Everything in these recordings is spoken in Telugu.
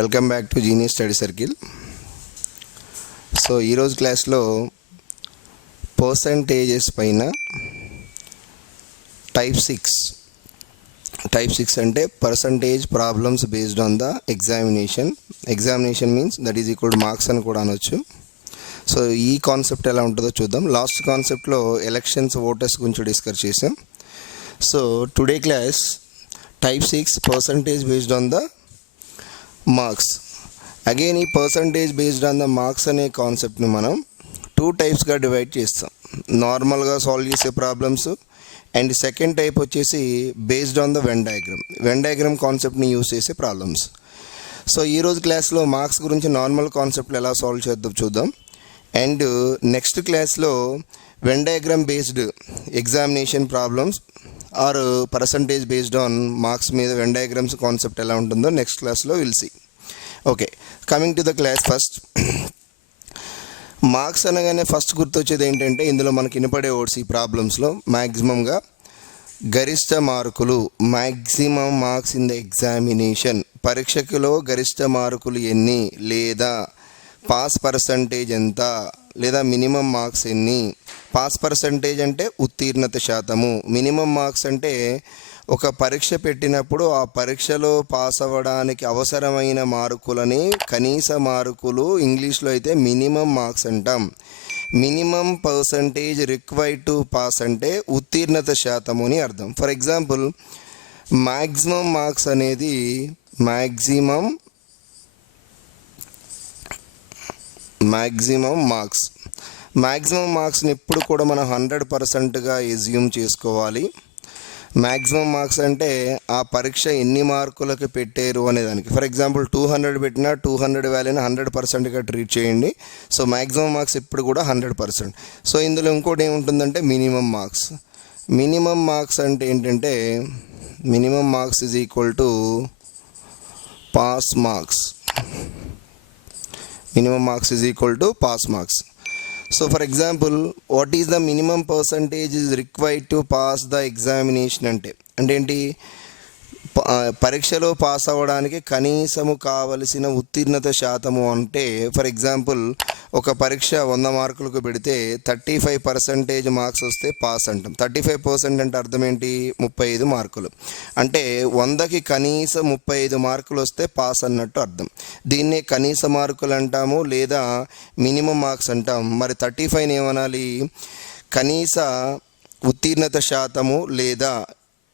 Welcome back to genius study circle. So ఈరోజు క్లాస్లో పర్సంటేజెస్ పైన టైప్ 6 అంటే percentage problems based on the examination means that is equal to marks అని కూడా అనొచ్చు. సో ఈ కాన్సెప్ట్ ఎలా ఉంటుందో చూద్దాం. లాస్ట్ కాన్సెప్ట్లో ఎలక్షన్స్ ఓటర్స్ గురించి డిస్కస్ చేసాం. So today class type 6 percentage based on the marks. Again ఈ percentage based on the marks అనే కాన్సెప్ట్ని మనం 2 టైప్స్గా డివైడ్ చేస్తాం. నార్మల్గా సాల్వ్ చేసే ప్రాబ్లమ్స్ అండ్ సెకండ్ టైప్ వచ్చేసి based on the Venn diagram కాన్సెప్ట్ని యూస్ చేసే ప్రాబ్లమ్స్. సో ఈరోజు క్లాస్లో మార్క్స్ గురించి నార్మల్ కాన్సెప్ట్లు ఎలా సాల్వ్ చేద్దాం చూద్దాం. అండ్ నెక్స్ట్ క్లాస్లో Venn diagram based examination problems are percentage based on marks మీద వెన్ డయాగ్రామ్స్ కాన్సెప్ట్ ఎలా ఉంటుందో నెక్స్ట్ క్లాస్లో will see. Okay, coming to the class. First marks అనగానే ఫస్ట్ గుర్తొచ్చేది ఏంటంటే ఇందులో మనకి వినపడే వర్డ్స్ ఈ ప్రాబ్లమ్స్లో మ్యాక్సిమంగా గరిష్ట మార్కులు, maximum marks in the examination. పరీక్షకులో గరిష్ట మార్కులు ఎన్ని, లేదా పాస్ పర్సంటేజ్ ఎంత, లేదా మినిమం మార్క్స్ ఎన్ని. పాస్ పర్సంటేజ్ అంటే ఉత్తీర్ణత శాతము, మినిమం మార్క్స్ అంటే ఒక పరీక్ష పెట్టినప్పుడు ఆ పరీక్షలో పాస్ అవ్వడానికి అవసరమైన మార్కులని కనీస మార్కులు, ఇంగ్లీష్లో అయితే మినిమం మార్క్స్ అంటాం. Minimum percentage required to pass అంటే ఉత్తీర్ణత శాతము అని అర్థం. ఫర్ ఎగ్జాంపుల్ మ్యాక్సిమం మార్క్స్ అనేది మ్యాక్సిమం మార్క్స్ని ఎప్పుడు కూడా మనం 100%గా ఎజ్యూమ్ చేసుకోవాలి. మ్యాక్సిమం మార్క్స్ అంటే ఆ పరీక్ష ఎన్ని మార్కులకు పెట్టారు అనేదానికి. ఫర్ ఎగ్జాంపుల్ 200 పెట్టినా 200 వాల్యూని 100%గా ట్రీట్ చేయండి. సో మ్యాక్సిమం మార్క్స్ ఎప్పుడు కూడా 100%. సో ఇందులో ఇంకోటి ఏముంటుందంటే మినిమం మార్క్స్ అంటే ఏంటంటే minimum marks is equal to pass marks. Minimum marks is equal to pass marks. So for example, what is the minimum percentage is required to pass the examination అంటే ఏంటి? పరీక్షలో పాస్ అవ్వడానికి కనీసము కావలసిన ఉత్తీర్ణత శాతము అంటే ఫర్ ఎగ్జాంపుల్ ఒక పరీక్ష 100 మార్కులకు పెడితే 35% మార్క్స్ వస్తే పాస్ అంటాం. 35% అంటే అర్థం ఏంటి? 35 మార్కులు. అంటే 100కి కనీసం 35 మార్కులు వస్తే పాస్ అన్నట్టు అర్థం. దీన్నే కనీస మార్కులు అంటాము, లేదా మినిమం మార్క్స్ అంటాం. మరి 35ని ఏమనాలి? కనీస ఉత్తీర్ణత శాతము, లేదా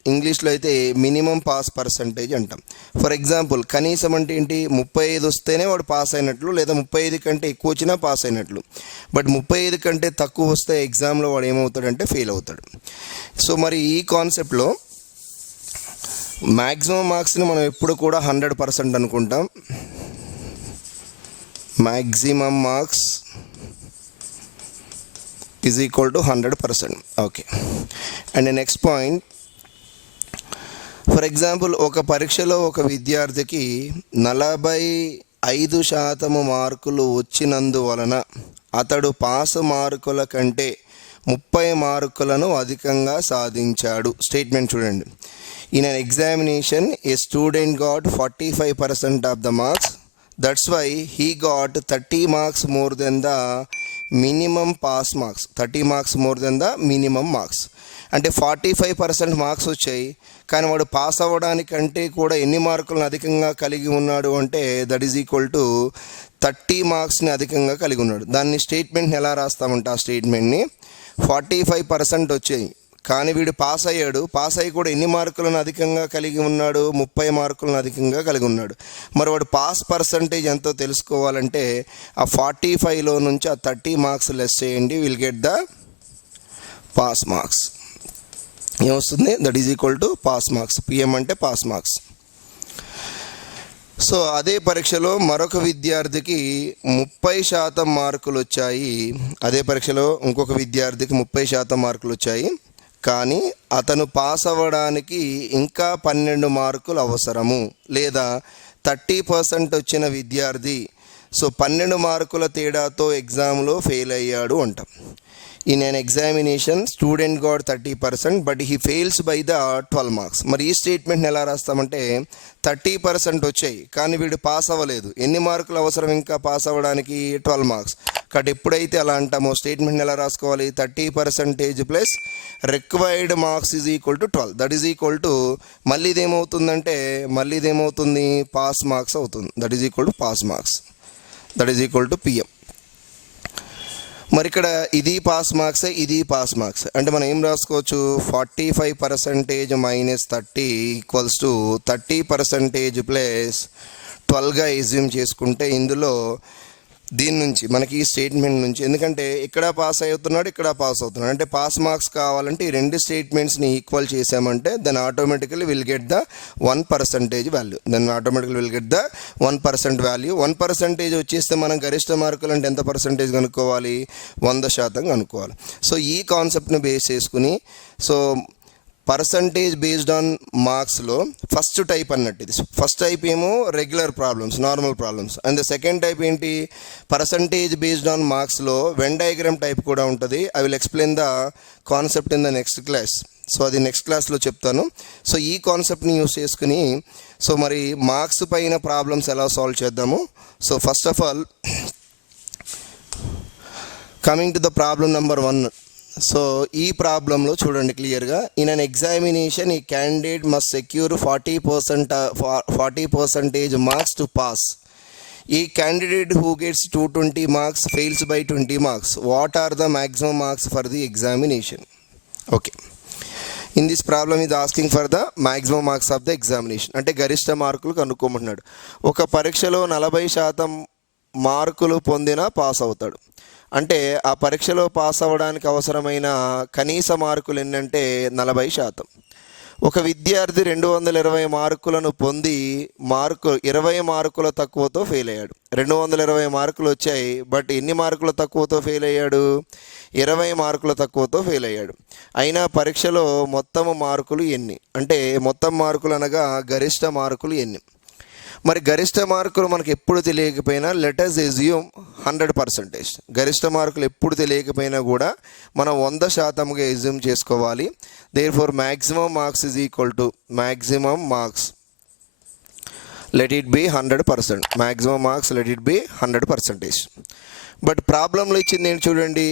ఇంగ్లీష్లో అయితే మినిమం పాస్ పర్సంటేజ్ అంటాం. ఫర్ ఎగ్జాంపుల్ కనీసం అంటే ఏంటి? 35 వస్తేనే వాడు పాస్ అయినట్లు, లేదా 35 కంటే ఎక్కువ వచ్చినా పాస్ అయినట్లు. బట్ 35 కంటే తక్కువ వస్తే ఎగ్జామ్లో వాడు ఏమవుతాడంటే ఫెయిల్ అవుతాడు. సో మరి ఈ కాన్సెప్ట్లో మ్యాక్సిమం మార్క్స్ని మనం ఎప్పుడు కూడా 100% అనుకుంటాం. Maximum marks is equal to 100%. Okay, and next point, for example ఒక పరీక్షలో ఒక విద్యార్థికి 45% మార్కులు వచ్చినందువలన అతడు పాస్ మార్కుల కంటే 30 మార్కులను అధికంగా సాధించాడు. స్టేట్మెంట్ చూడండి. In an examination a student got 45% of the marks, that's why he got 30 marks more than the minimum pass marks. 30 marks more than the minimum marks అంటే 45% మార్క్స్ వచ్చాయి, కానీ వాడు పాస్ అవ్వడానికంటే కూడా ఎన్ని మార్కులను అధికంగా కలిగి ఉన్నాడు అంటే దట్ ఈజ్ ఈక్వల్ టు 30 మార్క్స్ని అధికంగా కలిగి ఉన్నాడు. దాన్ని స్టేట్మెంట్ని ఎలా రాస్తామంటే ఆ స్టేట్మెంట్ని 45% వచ్చాయి, కానీ వీడు పాస్ అయ్యాడు. పాస్ అయ్యి కూడా ఎన్ని మార్కులను అధికంగా కలిగి ఉన్నాడు? 30 మార్కులను అధికంగా కలిగి ఉన్నాడు. మరి వాడు పాస్ పర్సంటేజ్ ఎంతో తెలుసుకోవాలంటే ఆ 45లో నుంచి ఆ 30 మార్క్స్ లెస్ చేయండి, will get the pass marks. ఏమొస్తుంది? That is equal to pass marks. PM అంటే పాస్ మార్క్స్. సో అదే పరీక్షలో మరొక విద్యార్థికి 30% మార్కులు వచ్చాయి. అదే పరీక్షలో ఇంకొక విద్యార్థికి 30% మార్కులు వచ్చాయి, కానీ అతను పాస్ అవ్వడానికి ఇంకా 12 మార్కులు అవసరము. లేదా 30% వచ్చిన విద్యార్థి 12 మార్కుల తేడాతో ఎగ్జామ్లో ఫెయిల్ అయ్యాడు అంటాం. In an examination student got 30%, but he fails by the 12 marks. మరి ఈ స్టేట్మెంట్ని ఎలా రాస్తామంటే 30% వచ్చాయి కానీ వీడు పాస్ అవ్వలేదు, ఎన్ని మార్కులు అవసరం ఇంకా పాస్ అవ్వడానికి? 12 మార్క్స్. కాబట్టి ఎప్పుడైతే అలా అంటామో స్టేట్మెంట్ని ఎలా రాసుకోవాలి? 30% plus required marks is equal to 12, that is equal to మళ్ళీ ఇదేమవుతుంది పాస్ మార్క్స్ అవుతుంది, that is equal to pass marks, that is equal to PM. మరి ఇక్కడ ఇది పాస్ మార్క్సే, ఇది పాస్ మార్క్స్ అంటే మనం ఏం రాసుకోవచ్చు? 45% మైనస్ 30 ఈక్వల్స్ టు 30% ప్లస్ 12గా ఎజ్యూమ్ చేసుకుంటే ఇందులో దీని నుంచి మనకి ఈ స్టేట్మెంట్ నుంచి, ఎందుకంటే ఇక్కడ పాస్ అవుతున్నాడు, ఇక్కడ పాస్ అవుతున్నాడు, అంటే పాస్ మార్క్స్ కావాలంటే ఈ రెండు స్టేట్మెంట్స్ని ఈక్వల్ చేసామంటే then automatically will get the 1% value, 1% వచ్చేస్తే మనం గరిష్ట మార్కులు అంటే ఎంత పర్సంటేజ్ కనుక్కోవాలి? 100% కనుక్కోవాలి. సో ఈ కాన్సెప్ట్ని బేస్ చేసుకుని సో పర్సంటేజ్ బేస్డ్ ఆన్ మార్క్స్లో ఫస్ట్ టైప్ అన్నట్టు ఇది. ఫస్ట్ టైప్ ఏమో regular problems, normal problems, and the second type ఏంటి? పర్సంటేజ్ బేస్డ్ ఆన్ మార్క్స్లో వెన్ డయాగ్రామ్ టైప్ కూడా ఉంటుంది. I will explain the concept in the next class. So అది నెక్స్ట్ క్లాస్లో చెప్తాను. సో ఈ కాన్సెప్ట్ని యూస్ చేసుకుని సో మరి మార్క్స్ పైన ప్రాబ్లమ్స్ ఎలా సాల్వ్ చేద్దాము. So first of all coming to the problem number 1. So ఈ ప్రాబ్లంలో చూడండి క్లియర్గా, ఇన్ అన్ ఎగ్జామినేషన్ ఈ candidate must secure 40% marks to pass. ఈ candidate who gets 220 marks fails by 20 marks. What are the maximum marks for the examination? Okay, in this problem is asking for the maximum marks of the examination, అంటే గరిష్ట మార్కులు కనుక్కోమంటున్నాడు. ఒక పరీక్షలో 40% మార్కులు పొందినా పాస్ అవుతాడు, అంటే ఆ పరీక్షలో పాస్ అవ్వడానికి అవసరమైన కనీస మార్కులు ఎన్నంటే 40%. ఒక విద్యార్థి 220 మార్కులను పొంది 20 మార్కుల తక్కువతో ఫెయిల్ అయ్యాడు. 220 మార్కులు వచ్చాయి, బట్ ఎన్ని మార్కుల తక్కువతో ఫెయిల్ అయ్యాడు? 20 మార్కుల తక్కువతో ఫెయిల్ అయ్యాడు. అయినా పరీక్షలో మొత్తం మార్కులు ఎన్ని? అంటే మొత్తం మార్కులు అనగా గరిష్ట మార్కులు ఎన్ని? మరి గరిష్ట మార్కులు మనకు ఎప్పుడు తెలియకపోయినా లెట్ us assume 100%. గరిష్ట మార్కులు ఎప్పుడు తెలియకపోయినా కూడా మనం 100%గా ఎజ్యూమ్ చేసుకోవాలి. Therefore maximum marks is equal to maximum marks let it be 100%. Maximum marks let it be 100%. But ప్రాబ్లంలో ఇచ్చింది ఏంటి చూడండి,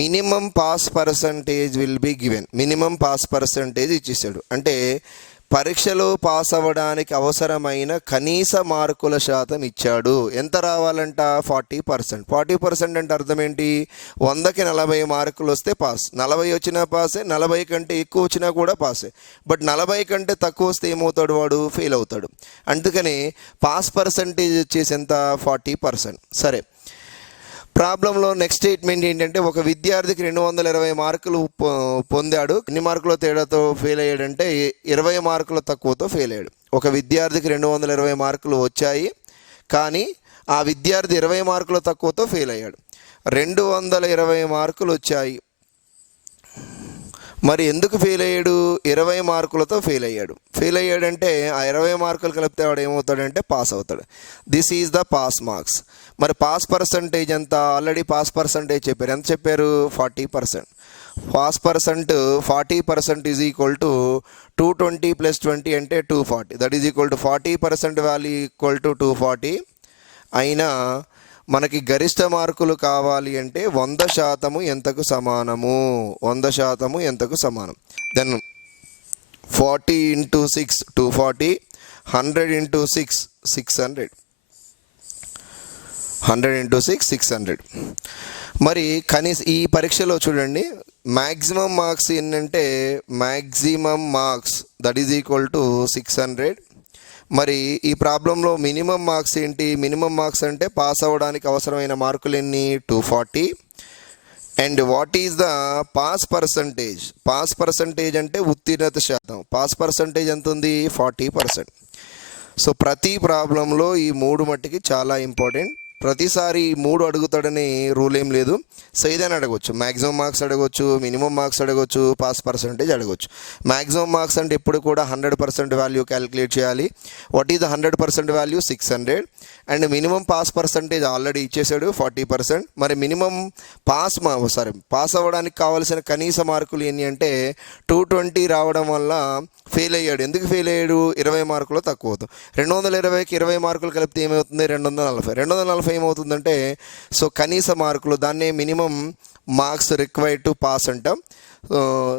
minimum pass percentage will be given. Minimum pass percentage ఇచ్చేసాడు, అంటే పరీక్షలో పాస్ అవ్వడానికి అవసరమైన కనీస మార్కుల శాతం ఇచ్చాడు. ఎంత రావాలంట? 40%. 40% అంటే అర్థం ఏంటి? 100కి 40 మార్కులు వస్తే పాస్, 40 వచ్చినా పాసే, 40 కంటే ఎక్కువ వచ్చినా కూడా పాసే. బట్ 40 కంటే తక్కువ వస్తే ఏమవుతాడు? వాడు ఫెయిల్ అవుతాడు. అందుకని పాస్ పర్సంటేజ్ వచ్చేసి ఎంత? 40%. సరే, ప్రాబ్లంలో నెక్స్ట్ స్టేట్మెంట్ ఏంటంటే ఒక విద్యార్థికి 220 మార్కులు పొందాడు, ఎన్ని మార్కుల తేడాతో ఫెయిల్ అయ్యాడంటే 20 మార్కుల తక్కువతో ఫెయిల్ అయ్యాడు. ఒక విద్యార్థికి 220 మార్కులు వచ్చాయి కానీ ఆ విద్యార్థి 20 మార్కుల తక్కువతో ఫెయిల్ అయ్యాడు. 220 మార్కులు వచ్చాయి, మరి ఎందుకు ఫెయిల్ అయ్యాడు? 20 మార్కులతో ఫెయిల్ అయ్యాడు. ఫెయిల్ అయ్యాడంటే ఆ 20 మార్కులు కలిపితే వాడు ఏమవుతాడంటే పాస్ అవుతాడు. This is the pass marks. మరి పాస్ పర్సంటేజ్ ఎంత? ఆల్రెడీ పాస్ పర్సంటేజ్ చెప్పారు. ఎంత చెప్పారు? 40%. Pass percent 40% is equal to 220 + 20 అంటే 240. That is equal to 40% value equal to 240. అయినా మనకి గరిష్ట మార్కులు కావాలి అంటే 100% ఎంతకు సమానము? 100% ఎంతకు సమానం? దెన్ 40 × 6 240, 100 × 6 600, 100 × 6 600. మరి కనీస ఈ పరీక్షలో చూడండి మ్యాక్సిమం మార్క్స్ ఏంటంటే maximum marks that is equal to 600. మరి ఈ ప్రాబ్లంలో మినిమం మార్క్స్ ఏంటి? మినిమం మార్క్స్ అంటే పాస్ అవ్వడానికి అవసరమైన మార్కులు ఎన్ని? 240. And what is the pass percentage? Pass percentage అంటే ఉత్తీర్ణత శాతం. పాస్ పర్సంటేజ్ ఎంత ఉంది? 40%. సో ప్రతి ప్రాబ్లంలో ఈ 3 మట్టికి చాలా ఇంపార్టెంట్. ప్రతిసారి 3 అడుగుతాడని రూల్ ఏం లేదు. సో ఏదైనా అడగవచ్చు, మ్యాక్సిమం మార్క్స్ అడగవచ్చు, మినిమం మార్క్స్ అడగవచ్చు, పాస్ పర్సంటేజ్ అడగవచ్చు. మ్యాక్సిమం మార్క్స్ అంటే ఎప్పుడు కూడా 100% వాల్యూ క్యాలిక్యులేట్ చేయాలి. What is the 100% value? 600. And minimum pass percentage already ఇచ్చేసాడు 40%. మరి మినిమం పాస్ అవ్వడానికి కావాల్సిన కనీస మార్కులు ఎన్ని అంటే 220 రావడం వల్ల ఫెయిల్ అయ్యాడు. ఎందుకు ఫెయిల్ అయ్యాడు? 20 మార్కులు తక్కువ అవుతుంది. 220కి 20 మార్కులు కలిపితే ఏమవుతుంది? 240. 240 ఏమవుతుందంటే సో కనీస మార్కులు, దాన్నే minimum marks required to pass అంటాం.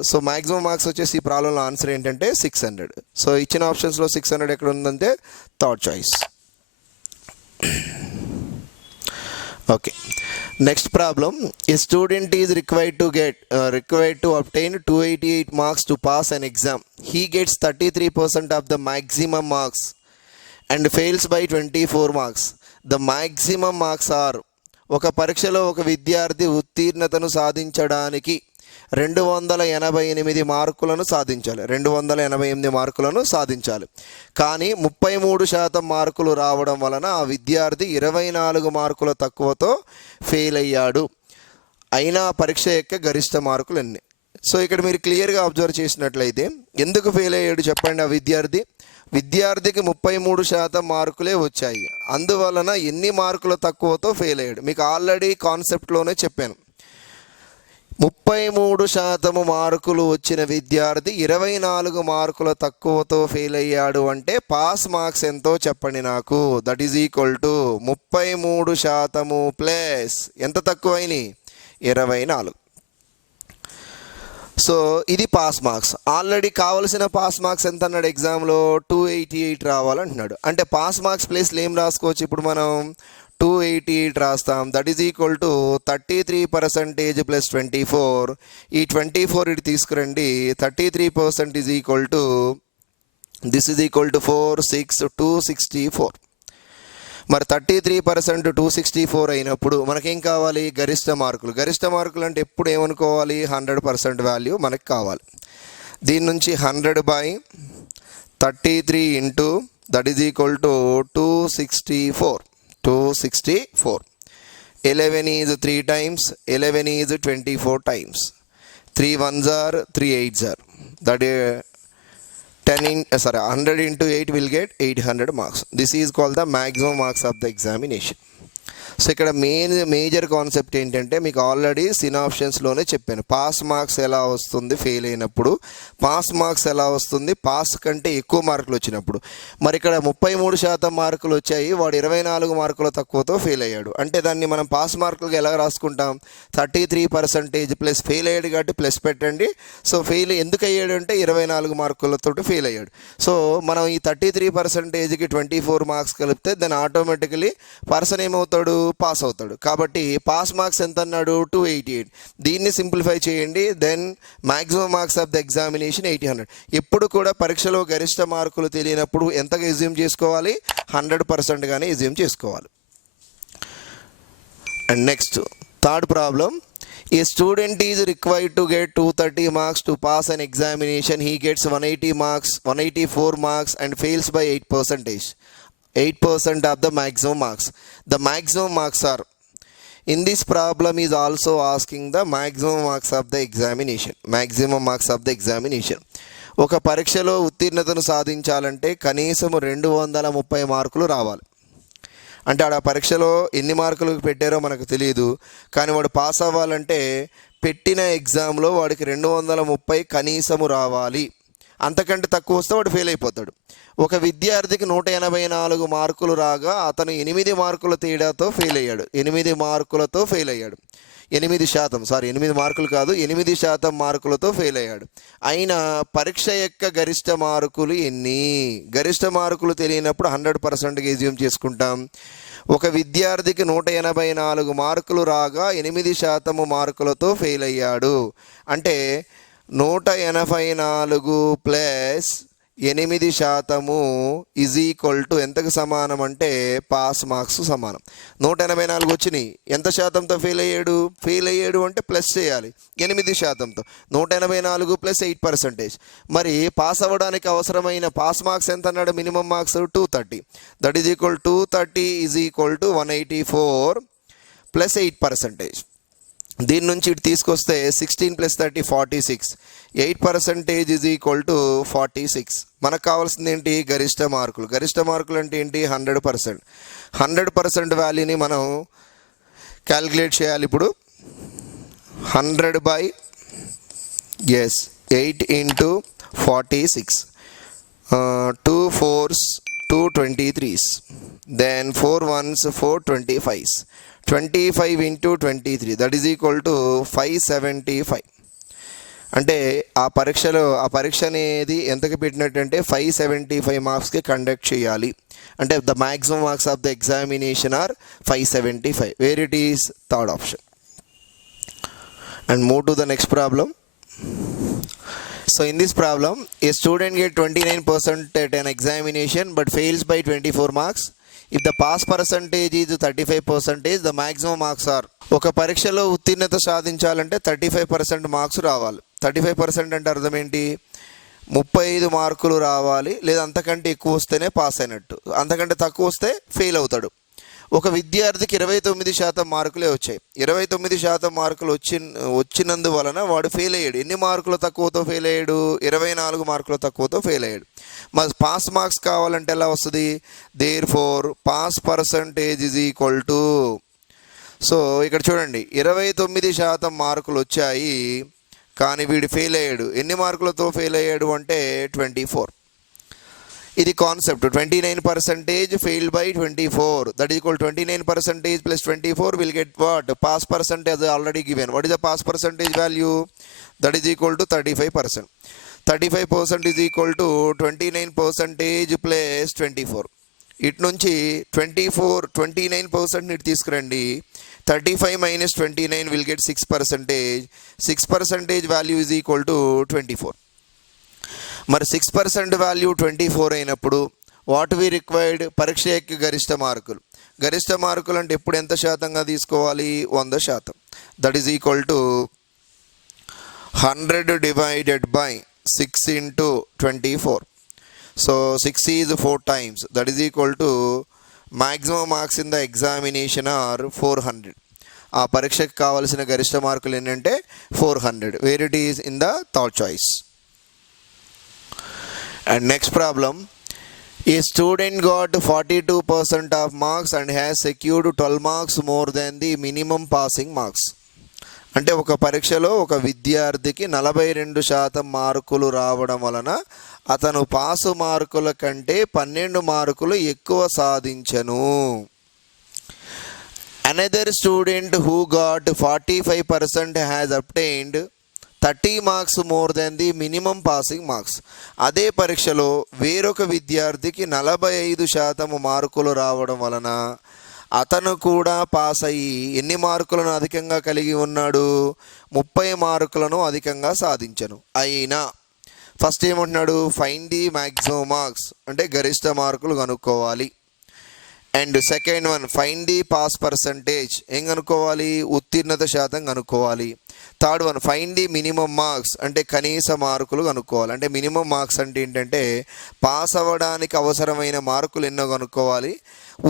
సో మ్యాక్సిమం మార్క్స్ వచ్చేసి ఈ ప్రాబ్లంలో ఆన్సర్ ఏంటంటే 600. సో ఇచ్చిన ఆప్షన్స్లో 600 ఎక్కడ ఉందంటే third choice. Okay, next problem. A student is required to obtain 288 marks to pass an exam. He gets 33% of the maximum marks and fails by 24 marks. The maximum marks are. ఒక పరీక్షలో ఒక విద్యార్థి ఉత్తీర్ణతను సాధించడానికి 288 మార్కులను సాధించాలి. 288 మార్కులను సాధించాలి. కానీ 33% మార్కులు రావడం వలన ఆ విద్యార్థి 24 మార్కుల తక్కువతో ఫెయిల్ అయ్యాడు. అయినా పరీక్ష యొక్క గరిష్ట మార్కులు ఎన్ని? సో ఇక్కడ మీరు క్లియర్గా అబ్జర్వ్ చేసినట్లయితే ఎందుకు ఫెయిల్ అయ్యాడు చెప్పండి. ఆ విద్యార్థికి 33% మార్కులే వచ్చాయి. అందువలన ఎన్ని మార్కుల తక్కువతో ఫెయిల్ అయ్యాడు? మీకు ఆల్రెడీ కాన్సెప్ట్లోనే చెప్పాను. 33% మార్కులు వచ్చిన విద్యార్థి 24 మార్కుల తక్కువతో ఫెయిల్ అయ్యాడు అంటే పాస్ మార్క్స్ ఎంతో చెప్పండి నాకు. That is equal to 33% plus ఎంత తక్కువైనాయి? 24. సో ఇది పాస్ మార్క్స్. ఆల్రెడీ కావలసిన పాస్ మార్క్స్ ఎంత అన్నాడు? ఎగ్జామ్లో 288 రావాలంటున్నాడు. అంటే పాస్ మార్క్స్ ప్లేస్లో ఏం రాసుకోవచ్చు ఇప్పుడు మనం? 288 రాస్తాం. That is equal to 33% plus 24. ఈ 24 ఇటు తీసుకురండి. 33% is equal to this is equal to 4, 6, 264. మరి 33% 264 అయినప్పుడు మనకేం కావాలి? గరిష్ట మార్కులు. గరిష్ట మార్కులు అంటే ఎప్పుడు ఏమనుకోవాలి? 100% వాల్యూ మనకు కావాలి. దీని నుంచి 100/33 into that is equal to 264. 11 is 3 times, 11 is 24 times. 3 1s are 3 8s are. That 100 into 8 will get 800 marks. This is called the maximum marks of the examination. So ఇక్కడ మేజర్ కాన్సెప్ట్ ఏంటంటే మీకు ఆల్రెడీ సినాప్షన్స్లోనే చెప్పాను. పాస్ మార్క్స్ ఎలా వస్తుంది ఫెయిల్ అయినప్పుడు, పాస్ మార్క్స్ ఎలా వస్తుంది పాస్ కంటే ఎక్కువ మార్కులు వచ్చినప్పుడు. మరి ఇక్కడ 33% మార్కులు వచ్చాయి, వాడు 24 మార్కుల తక్కువతో ఫెయిల్ అయ్యాడు. అంటే దాన్ని మనం పాస్ మార్కులుగా ఎలా రాసుకుంటాం? 33% ప్లస్ ఫెయిల్ అయ్యాడు కాబట్టి ప్లస్ పెట్టండి. సో ఫెయిల్ ఎందుకు అయ్యాడు అంటే 24 మార్కులతో ఫెయిల్ అయ్యాడు. సో మనం ఈ 33%కి 24 మార్క్స్ కలిపితే దాన్ని ఆటోమేటికలీ పర్సన్ ఏమవుతాడు? పాస్ అవుతాడు. కాబట్టి పాస్ మార్క్స్ ఎంత అన్నాడు? 288. దీన్ని సింప్లిఫై చేయండి. Then maximum marks of the examination 800. ఎప్పుడు కూడా పరీక్షలో గరిష్ట మార్కులు తెలియనప్పుడు ఎంతగా ఎజ్యూమ్ చేసుకోవాలి? 100%గానే ఎజ్యూమ్ చేసుకోవాలి. And next third problem. A student is required to get 230 marks to pass an examination. He gets 184 marks and fails by 8% of the maximum marks. The maximum marks are. In this problem is also asking the maximum marks of the examination. Maximum marks of the examination. ఒక పరీక్షలో ఉత్తీర్ణతను సాధించాలంటే కనీసం 230 మార్కులు రావాలి. అంటే ఆడ పరీక్షలో ఎన్ని మార్కులు పెట్టారో మనకు తెలియదు, కానీ వాడు పాస్ అవ్వాలంటే పెట్టిన ఎగ్జామ్లో వాడికి 230 కనీసము రావాలి. అంతకంటే తక్కువ వస్తే వాడు ఫెయిల్ అయిపోతాడు. ఒక విద్యార్థికి 184 మార్కులు రాగా అతను 8 మార్కుల తేడాతో ఫెయిల్ అయ్యాడు. 8 మార్కులతో ఫెయిల్ అయ్యాడు. 8 మార్కులు కాదు, 8% మార్కులతో ఫెయిల్ అయ్యాడు. అయినా పరీక్ష యొక్క గరిష్ట మార్కులు ఎన్ని? గరిష్ట మార్కులు తెలియనప్పుడు 100%గా ఎజ్యూమ్ చేసుకుంటాం. ఒక విద్యార్థికి 184 మార్కులు రాగా 8% మార్కులతో ఫెయిల్ అయ్యాడు. అంటే 184 ప్లస్ 8% ఈజ్ ఈక్వల్ టు ఎంతకు సమానం అంటే పాస్ మార్క్స్ సమానం. 184 వచ్చినాయి, ఎంత శాతంతో ఫెయిల్ అయ్యాడు అంటే ప్లస్ చేయాలి 8%. 184 ప్లస్ 8%. మరి పాస్ అవ్వడానికి అవసరమైన పాస్ మార్క్స్ ఎంత అన్నాడు? Minimum marks 230. That is equal 230 is equal to 184 plus 8%. దీని నుంచి ఇటు తీసుకొస్తే 16 ప్లస్ 30 46. 8% is equal to 46. మనకు కావాల్సింది ఏంటి? గరిష్ట మార్కులు. గరిష్ట మార్కులు అంటే ఏంటి? 100%. 100% వాల్యూని మనం క్యాలిక్యులేట్ చేయాలి. ఇప్పుడు 100 by 8 into 46. 2 4s 2 23s. Then 4 1s 4 25s. 25 into 23 that is equal to 575. అంటే ఆ పరీక్ష అనేది ఎంతకి పెట్టినట్టంటే 575 మార్క్స్కి కండక్ట్ చేయాలి. అంటే the maximum marks of the examination are 575. Where it is third option. And move to the next problem. So in this problem, a student get 29% at an examination but fails by 24 marks. If the pass percentage is 35%, the maximum marks are. ఒక పరీక్షలో ఉత్తీర్ణత సాధించాలంటే 35% మార్క్స్ రావాలి. 35% అంటే అర్థం ఏంటి? 35 మార్కులు రావాలి, లేదా అంతకంటే ఎక్కువ వస్తేనే పాస్ అయినట్టు, అంతకంటే తక్కువ వస్తే ఫెయిల్ అవుతాడు. ఒక విద్యార్థికి 29% మార్కులే వచ్చాయి. 29% మార్కులు వచ్చినందువలన వాడు ఫెయిల్ అయ్యాడు. ఎన్ని మార్కులు తక్కువతో ఫెయిల్ అయ్యాడు? 24 మార్కులు తక్కువతో ఫెయిల్ అయ్యాడు. మరి పాస్ మార్క్స్ కావాలంటే ఎలా వస్తుంది? Therefore pass percentage is equal to, so ఇక్కడ చూడండి 29% మార్కులు వచ్చాయి, కానీ వీడు ఫెయిల్ అయ్యాడు. ఎన్ని మార్కులతో ఫెయిల్ అయ్యాడు అంటే 24. ఇది concept. 29% failed by 24. That is equal 29% plus 24 will get what? Pass percentage already given. What is the pass percentage value? That is equal to 35%. 35% is equal to 29% plus 24. ఇటు నుంచి 29% ఇటు తీసుకురండి. 35 minus 29 will get 6%. 6% value is equal to 24. మరి 6% వాల్యూ 24 అయినప్పుడు వాట్ వి రిక్వైర్డ్? పరీక్ష యొక్క గరిష్ట మార్కులు. గరిష్ట మార్కులు అంటే ఎప్పుడు ఎంత శాతంగా తీసుకోవాలి? 100%. That is equal to 100 divided by 6 into 24. So 6 is 4 times. That is equal to maximum marks in the examination are 400. ఆ పరీక్షకు కావాల్సిన గరిష్ట మార్కులు ఏంటంటే 400. Where it is in the third choice. And next problem, a student got 42% of marks and has secured 12 marks more than the minimum passing marks. అంటే ఒక పరీక్షలో ఒక విద్యార్థికి 42% మార్కులు రావడం వలన అతను పాసు మార్కుల కంటే 12 మార్కులు ఎక్కువ సాధించను. Another student who got 45% has obtained 30 marks more then the minimum passing marks. అదే పరీక్షలో వేరొక విద్యార్థికి 45% మార్కులు రావడం వలన అతను కూడా పాస్ అయ్యి ఎన్ని మార్కులను అధికంగా కలిగి ఉన్నాడు? 30 మార్కులను అధికంగా సాధించను. అయినా ఫస్ట్ ఏమంటున్నాడు? ఫైండ్ ది మ్యాక్సిమం మార్క్స్, అంటే గరిష్ట మార్కులు కనుక్కోవాలి. And second one, find the pass percentage, ఏం కనుక్కోవాలి? ఉత్తీర్ణత శాతం కనుక్కోవాలి. Third one, find the minimum marks, అంటే కనీస మార్కులు కనుక్కోవాలి. అంటే మినిమం మార్క్స్ అంటే ఏంటంటే పాస్ అవ్వడానికి అవసరమైన మార్కులు ఎన్నో కనుక్కోవాలి.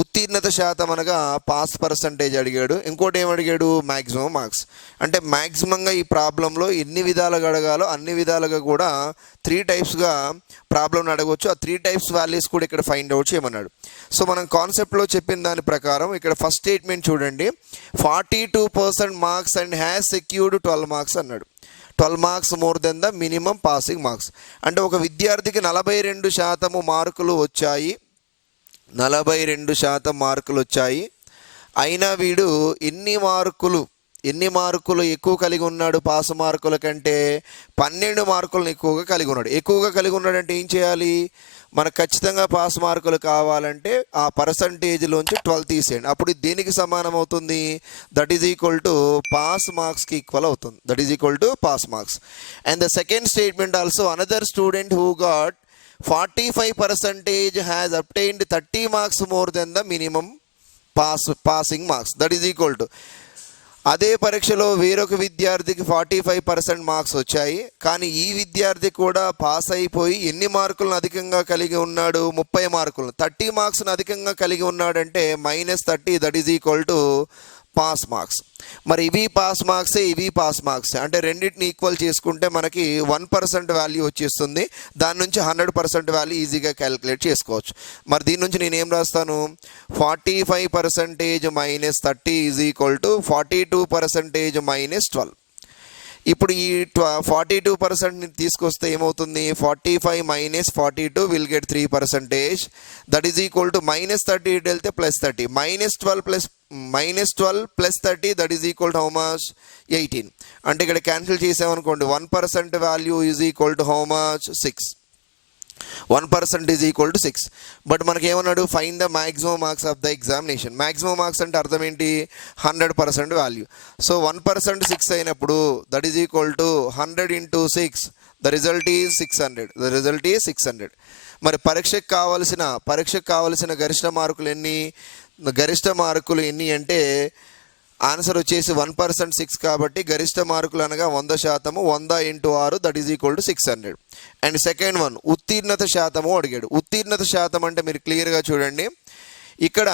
ఉత్తీర్ణత శాతం అనగా పాస్ పర్సంటేజ్ అడిగాడు. ఇంకోటి ఏమడిగాడు? Maximum marks. అంటే మ్యాక్సిమంగా ఈ ప్రాబ్లంలో ఎన్ని విధాలుగా అడగాలో అన్ని విధాలుగా కూడా 3 టైప్స్గా ప్రాబ్లం అడగవచ్చు. ఆ 3 టైప్స్ వాల్యూస్ కూడా ఇక్కడ ఫైండ్ అవుట్ చేయమన్నాడు. సో మనం కాన్సెప్ట్లో చెప్పిన దాని ప్రకారం ఇక్కడ ఫస్ట్ స్టేట్మెంట్ చూడండి. 42% marks and has secured 12 marks అన్నాడు. 12 marks more than the minimum passing marks. అంటే ఒక విద్యార్థికి 42% మార్కులు వచ్చాయి. 42% మార్కులు వచ్చాయి. అయినా వీడు ఎన్ని మార్కులు ఎక్కువ కలిగి ఉన్నాడు? పాస్ మార్కుల కంటే 12 మార్కులను ఎక్కువగా కలిగి ఉన్నాడు. ఎక్కువగా కలిగి ఉన్నాడంటే ఏం చేయాలి? మనకు ఖచ్చితంగా పాస్ మార్కులు కావాలంటే ఆ పర్సంటేజ్లోంచి 12 తీసేయండి. అప్పుడు దేనికి సమానం అవుతుంది? That is equal to pass మార్క్స్కి ఈక్వల్ అవుతుంది. That is equal to pass marks. And the second statement also, another student who got 45% has obtained 30 marks more than the minimum passing marks. That is equal to, అదే పరీక్షలో వేరొక విద్యార్థికి 45% మార్క్స్ వచ్చాయి, కానీ ఈ విద్యార్థి కూడా పాస్ అయిపోయి ఎన్ని మార్కులను అధికంగా కలిగి ఉన్నాడు? 30 మార్కులను. 30 మార్క్స్ను అధికంగా కలిగి ఉన్నాడంటే -30, that is equal to pass marks. మరి ఇవి పాస్ మార్క్సే, ఇవి పాస్ మార్క్స్. అంటే రెండింటిని ఈక్వల్ చేసుకుంటే మనకి 1% వాల్యూ వచ్చేస్తుంది. దాని నుంచి 100% వాల్యూ ఈజీగా క్యాలిక్యులేట్ చేసుకోవచ్చు. మరి దీని నుంచి నేను ఏం రాస్తాను? 45% -30 ఈజ్ ఈక్వల్ టు 42% -12. ఇప్పుడు ఈ 42% తీసుకొస్తే ఏమవుతుంది? 45 - 42 will get 3%. That is equal to -30 ఇటు వెళ్తే +30, -12 + 30 that is equal to how much? 18. అంటే ఇక్కడ క్యాన్సిల్ చేసామనుకోండి, 1% value is equal to how much? 6. 1% is equal to 6. But మనకి ఏమన్నాడు? Find the maximum marks of the examination. Maximum marks అంటే అర్థం ఏంటి? 100% వాల్యూ. సో 1% 6 అయినప్పుడు that is equal to 100 × 6, the result is 600. The result is 600. మరి పరీక్షకు కావలసిన గరిష్ట మార్కులు ఎన్ని? గరిష్ట మార్కులు ఎన్ని అంటే ఆన్సర్ వచ్చేసి 1% 6 కాబట్టి గరిష్ట మార్కులు అనగా 100%, 100 × 6 that is equal to 600. And second one ఉత్తీర్ణత శాతము అడిగాడు. ఉత్తీర్ణత శాతం అంటే మీరు క్లియర్గా చూడండి, ఇక్కడ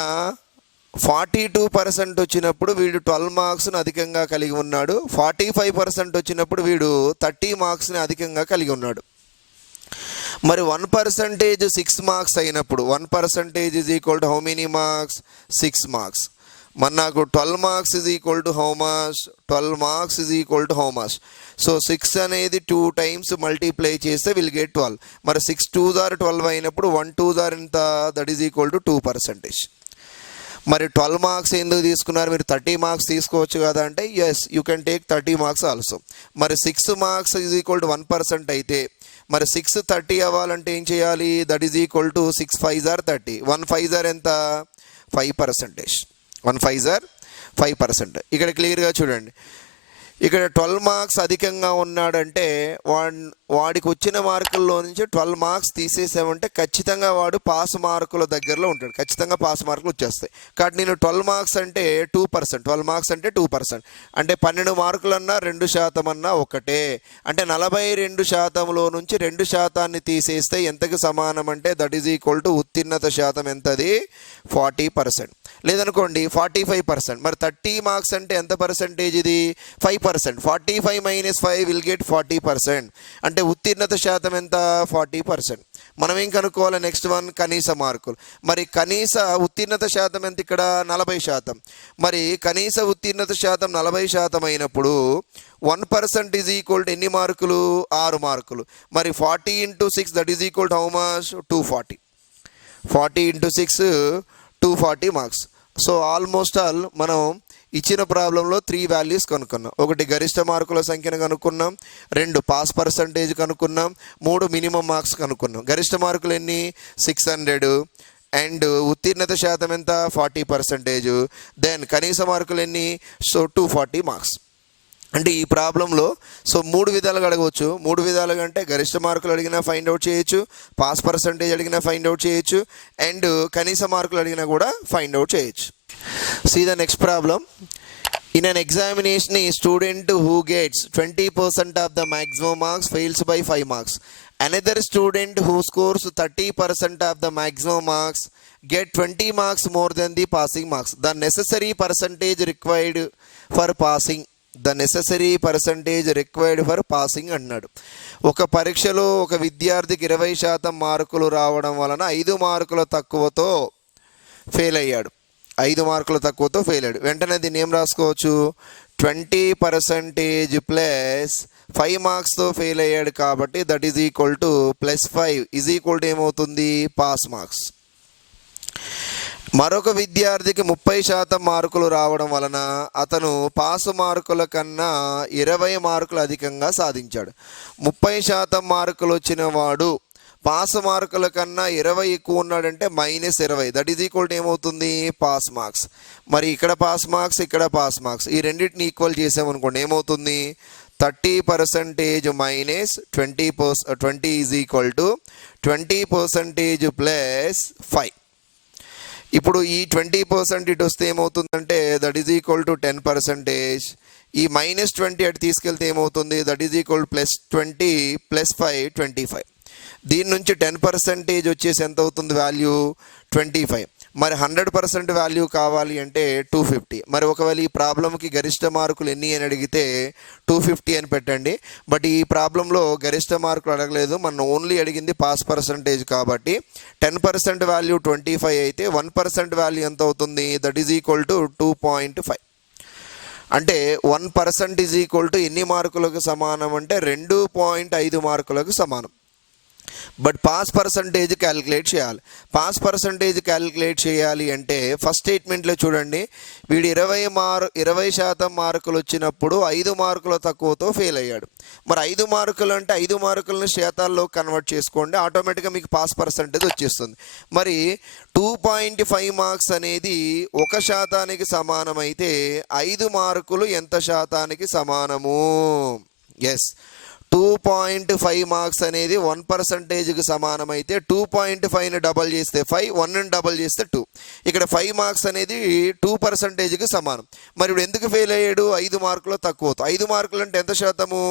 42% వచ్చినప్పుడు వీడు 12 మార్క్స్ని అధికంగా కలిగి ఉన్నాడు. 45% వచ్చినప్పుడు వీడు 30 మార్క్స్ని అధికంగా కలిగి ఉన్నాడు. మరి 1% 6 మార్క్స్ అయినప్పుడు 1% is equal to how many marks? 6 marks. మరి నాకు 12 marks is equal to how much? 12 marks is equal to how much? So 6 అనేది 2 టైమ్స్ మల్టిప్లై చేస్తే విల్ గెట్ 12. మరి 6 2s are 12 అయినప్పుడు 1 2s are ఎంత? That is equal to 2%. మరి 12 మార్క్స్ ఎందుకు తీసుకున్నారు? మీరు 30 మార్క్స్ తీసుకోవచ్చు కదా అంటే yes, you can take 30 marks also. మరి 6 మార్క్స్ ఈజ్ ఈక్వల్ టు 1% అయితే మరి 6 30 అవ్వాలంటే ఏం చేయాలి? That is equal to 6 5s are 30. 1 5s are ఎంత? 5%. 1 5s are 5%. ఇక్కడ క్లియర్గా చూడండి, ఇక్కడ 12 మార్క్స్ అధికంగా ఉన్నాడంటే వాడికి వచ్చిన మార్కుల్లో నుంచి 12 మార్క్స్ తీసేసామంటే ఖచ్చితంగా వాడు పాస్ మార్కుల దగ్గరలో ఉంటాడు. ఖచ్చితంగా పాస్ మార్కులు వచ్చేస్తాయి. కాబట్టి నేను 12 మార్క్స్ అంటే 2%, 12 మార్క్స్ అంటే 2%. అంటే 12 మార్కులన్నా 2% అన్నా ఒకటే. అంటే 42%లో నుంచి 2% తీసేస్తే ఎంతకి సమానం అంటే దట్ ఈజ్ ఈక్వల్ టు ఉత్తీర్ణత శాతం ఎంతది? 40%. లేదనుకోండి 45%. మరి 30 మార్క్స్ అంటే ఎంత పర్సెంటేజ్ ఇది? 5%. 45 - 5 విల్ గెట్ 40%. అంటే ఉత్తీర్ణత శాతం ఎంత? 40%. మనం ఏం కనుక్కోవాలి? నెక్స్ట్ వన్ కనీస మార్కులు. మరి కనీస ఉత్తీర్ణత శాతం ఎంత? ఇక్కడ 40%. మరి కనీస ఉత్తీర్ణత శాతం 40% అయినప్పుడు 1% ఈజ్ ఈక్వల్ టు ఎన్ని మార్కులు? 6 మార్కులు. మరి 40 × 6 that is equal to how much? 240. 40 × 6 240 marks. So almost all మనం ఇచ్చిన ప్రాబ్లంలో 3 వాల్యూస్ కనుక్కున్నాం. 1 గరిష్ట మార్కుల సంఖ్యను కనుక్కున్నాం, 2 పాస్ పర్సంటేజ్ కనుక్కున్నాం, 3 మినిమం మార్క్స్ కనుక్కున్నాం. గరిష్ట మార్కులు ఎన్ని? 600. అండ్ ఉత్తీర్ణత శాతం ఎంత? 40%. దెన్ కనీస మార్కులు ఎన్ని? So 240 marks. అంటే ఈ ప్రాబ్లంలో సో 3 విధాలుగా అడగవచ్చు. 3 విధాలుగా అంటే గరిష్ట మార్కులు అడిగినా ఫైండ్ అవుట్ చేయొచ్చు, పాస్ పర్సంటేజ్ అడిగినా ఫైండ్ అవుట్ చేయొచ్చు, అండ్ కనీస మార్కులు అడిగినా కూడా ఫైండ్ అవుట్ చేయొచ్చు. See the next problem. In an examination, a student who gets 20% of the maximum marks fails by 5 marks. Another student who scores 30% of the maximum marks get 20 marks more than the passing marks. The necessary percentage required for passing. అన్నాడు. ఒక పరీక్షలో ఒక విద్యార్థికి 20% మార్కులు రావడం వలన 5 మార్కుల తక్కువతో ఫెయిల్ అయ్యాడు. 5 మార్కుల తక్కువతో ఫెయిల్ అయ్యాడు. వెంటనే దీన్ని ఏం రాసుకోవచ్చు? 20% ప్లస్ 5 మార్క్స్తో ఫెయిల్ అయ్యాడు కాబట్టి that is equal to +5 is equal to ఏమవుతుంది? Pass marks. మరొక విద్యార్థికి 30% మార్కులు రావడం వలన అతను పాస్ మార్కుల కన్నా 20 మార్కులు అధికంగా సాధించాడు. 30% మార్కులు వచ్చిన వాడు పాస్ మార్కుల కన్నా 20 ఎక్కువ ఉన్నాడంటే -20 దట్ ఈజ్ ఈక్వల్ టు ఏమవుతుంది? Pass marks. మరి ఇక్కడ పాస్ మార్క్స్, ఇక్కడ పాస్ మార్క్స్, ఈ రెండింటిని ఈక్వల్ చేసామనుకోండి ఏమవుతుంది? 30% minus 20 is equal to 20% plus 5. ఇప్పుడు ఈ 20% ఇటు వస్తే ఏమవుతుందంటే దట్ ఈజ్ ఈక్వల్ టు 10%. ఈ -20 అటు తీసుకెళ్తే ఏమవుతుంది, దట్ ఈజ్ ఈక్వల్ +20 + 5 25. దీని నుంచి 10% వచ్చేసి ఎంత అవుతుంది వాల్యూ 25. మరి 100% వాల్యూ కావాలి అంటే 250. మరి ఒకవేళ ఈ ప్రాబ్లంకి గరిష్ట మార్కులు ఎన్ని అని అడిగితే 250 అని పెట్టండి. బట్ ఈ ప్రాబ్లంలో గరిష్ట మార్కులు అడగలేదు, మన ఓన్లీ అడిగింది పాస్ పర్సంటేజ్ కాబట్టి 10% వాల్యూ 25 అయితే 1% వాల్యూ ఎంత అవుతుంది, దట్ ఈజ్ ఈక్వల్ టు 2.5. అంటే 1% ఈజ్ ఈక్వల్ టు ఎన్ని మార్కులకు సమానం అంటే 2.5 మార్కులకు సమానం. బట్ పాస్ పర్సంటేజ్ క్యాలిక్యులేట్ చేయాలి. పాస్ పర్సంటేజ్ క్యాలిక్యులేట్ చేయాలి అంటే ఫస్ట్ స్టేట్మెంట్లో చూడండి, వీడు 20% మార్కులు వచ్చినప్పుడు 5 మార్కుల తక్కువతో ఫెయిల్ అయ్యాడు. మరి 5 మార్కులు అంటే 5 మార్కులను శాతాల్లో కన్వర్ట్ చేసుకోండి, ఆటోమేటిక్గా మీకు పాస్ పర్సంటేజ్ వచ్చేస్తుంది. మరి 2.5 మార్క్స్ అనేది 1% సమానమైతే 5 మార్కులు ఎంత శాతానికి సమానము? ఎస్, 2.5 మార్క్స్ అనేది 1%కి సమానమైతే 2.5ని డబల్ చేస్తే 5, 1ని డబల్ చేస్తే 2. ఇక్కడ 5 మార్క్స్ అనేది 2%కి సమానం. మరి ఇప్పుడు ఎందుకు ఫెయిల్ అయ్యాడు? 5 మార్కులు తక్కువ. 5 మార్కులు అంటే ఎంత శాతము?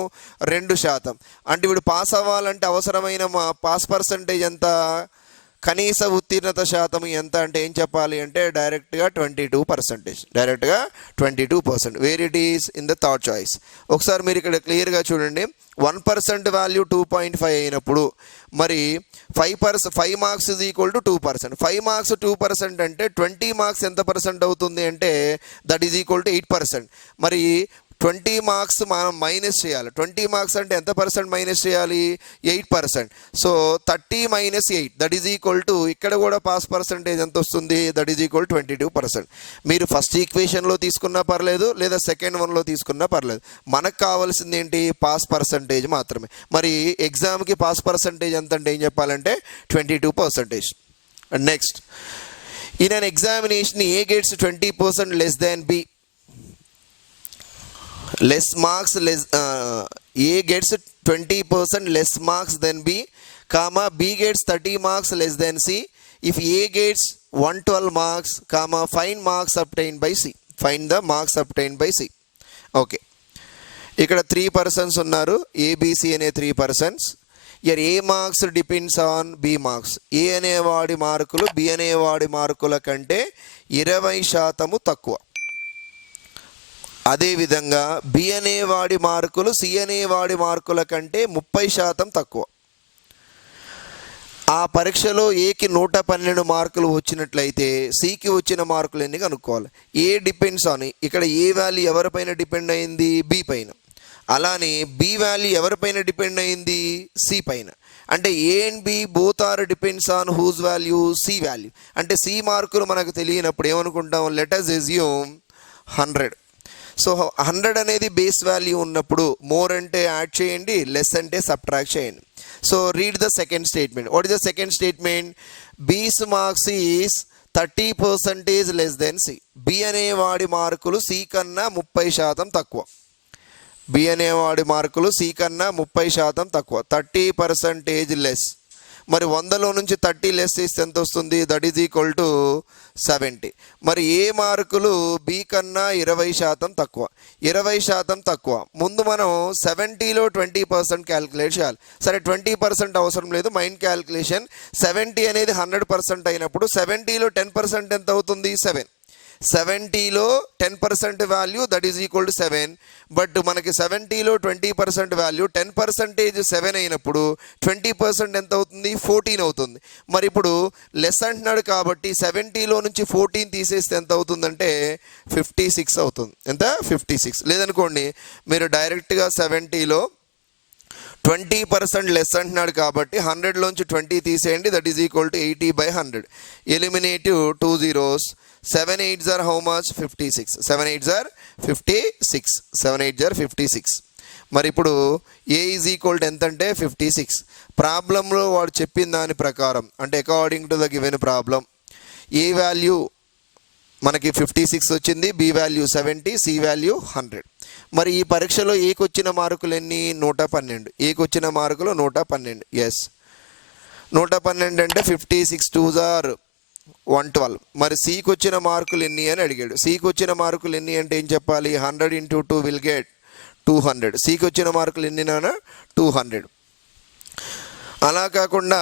2%. అంటే ఇప్పుడు పాస్ అవ్వాలంటే అవసరమైన పాస్ పర్సంటేజ్ ఎంత? కనీస ఉత్తీర్ణత శాతం ఎంత అంటే ఏం చెప్పాలి అంటే డైరెక్ట్గా 22%. డైరెక్ట్గా 22%. Where it is in the third choice. ఒకసారి మీరు ఇక్కడ క్లియర్గా చూడండి, 1% వాల్యూ 2.5 అయినప్పుడు మరి 5 marks is equal to 2%. 5 marks 2% అంటే 20 మార్క్స్ ఎంత పర్సెంట్ అవుతుంది అంటే దట్ ఈజ్ ఈక్వల్ టు 8%. మరి 20 మార్క్స్ మనం మైనస్ చేయాలి. 20 మార్క్స్ అంటే ఎంత పర్సెంట్ మైనస్ చేయాలి? 8%. So 30 - 8 that is equal to, ఇక్కడ కూడా పాస్ పర్సంటేజ్ ఎంత వస్తుంది? That is equal 22%. మీరు ఫస్ట్ ఈక్వేషన్లో తీసుకున్నా పర్లేదు, లేదా సెకండ్ వన్లో తీసుకున్నా పర్లేదు. మనకు కావాల్సింది ఏంటి? పాస్ పర్సంటేజ్ మాత్రమే. మరి ఎగ్జామ్కి పాస్ పర్సంటేజ్ ఎంత అంటే ఏం చెప్పాలంటే 22%. Next, in an examination A gets 20% less than B. A gets 20% less marks than B, comma B gets 30 marks less than C. If A gets 112 marks, comma find marks obtained by C. Find the marks obtained by C. Okay. ఇక్కడ 3 persons ఉన్నారు, ABC అనే 3 persons. Here A marks depends on B marks. A అనేవాడి మార్కులు B అనేవాడి మార్కుల కంటే 20% తక్కువ. అదేవిధంగా బి అనేవాడి మార్కులు సి అనేవాడి మార్కుల కంటే 30% తక్కువ. ఆ పరీక్షలో ఏకి 112 మార్కులు వచ్చినట్లయితే సికి వచ్చిన మార్కులు ఎన్ని కనుక్కోవాలి. ఏ డిపెండ్స్ ఆన్, ఇక్కడ ఏ వాల్యూ ఎవరిపైన డిపెండ్ అయింది? బి పైన. అలానే బి వాల్యూ ఎవరిపైన డిపెండ్ అయింది? సి పైన. అంటే A and B both are depends on whose value? C value. అంటే సి మార్కులు మనకు తెలియనప్పుడు ఏమనుకుంటాం? Let us assume 100. సో 100 అనేది బేస్ వాల్యూ ఉన్నప్పుడు మోర్ అంటే యాడ్ చేయండి, లెస్ అంటే సబ్ట్రాక్ట్ చేయండి. So read the second statement. What is the second statement? B's marks is 30% less than C. B అనేవాడి మార్కులు సి కన్నా 30% తక్కువ. బి అనేవాడి మార్కులు సి కన్నా 30% తక్కువ. 30% లెస్. మరి 100లో నుంచి 30 లెస్ చేస్తే ఎంత వస్తుంది? That is equal to 70. మరి ఏ మార్కులు బి కన్నా 20% తక్కువ. 20% తక్కువ. ముందు మనం 70లో 20% క్యాలిక్యులేట్ చేయాలి. సరే 20% అవసరం లేదు, మైండ్ క్యాలిక్యులేషన్. 70 అనేది 100% అయినప్పుడు 70లో 10% ఎంత అవుతుంది? 7. 70లో 10% value that is equal to 7. But మనకి 70లో 20% వాల్యూ 10% 7 అయినప్పుడు 20% ఎంత అవుతుంది? 14 అవుతుంది. మరి ఇప్పుడు లెస్ అంటున్నాడు కాబట్టి 70లో నుంచి 14 తీసేస్తే ఎంత అవుతుందంటే 56 అవుతుంది. ఎంత? 56. లేదనుకోండి మీరు డైరెక్ట్గా 70లో 20% లెస్ అంటున్నాడు కాబట్టి 100లోంచి 20 తీసేయండి, that is equal to 80/100. Eliminate 2 zeros. 7 8s are how much? 56. 7 8s are 56. 7 8s are 56. మరి ఇప్పుడు ఏ ఈజ్ ఈక్వల్ టు ఎంత అంటే 56. ప్రాబ్లంలో వాడు చెప్పిన దాని ప్రకారం అంటే according to the given problem A value మనకి 56 వచ్చింది, బి వాల్యూ 70, సి వాల్యూ 100. మరి ఈ పరీక్షలో ఏకి వచ్చిన మార్కులు ఎన్ని? 112. ఏకి వచ్చిన మార్కులు 112. ఎస్, 112 అంటే 56 2s are 112. మరి సికి వచ్చిన మార్కులు ఎన్ని అని అడిగాడు. సికి వచ్చిన మార్కులు ఎన్ని అంటే ఏం చెప్పాలి? 100 into 2 will get 200. సికి వచ్చిన మార్కులు ఎన్ని నాన్న? 200. అలా కాకుండా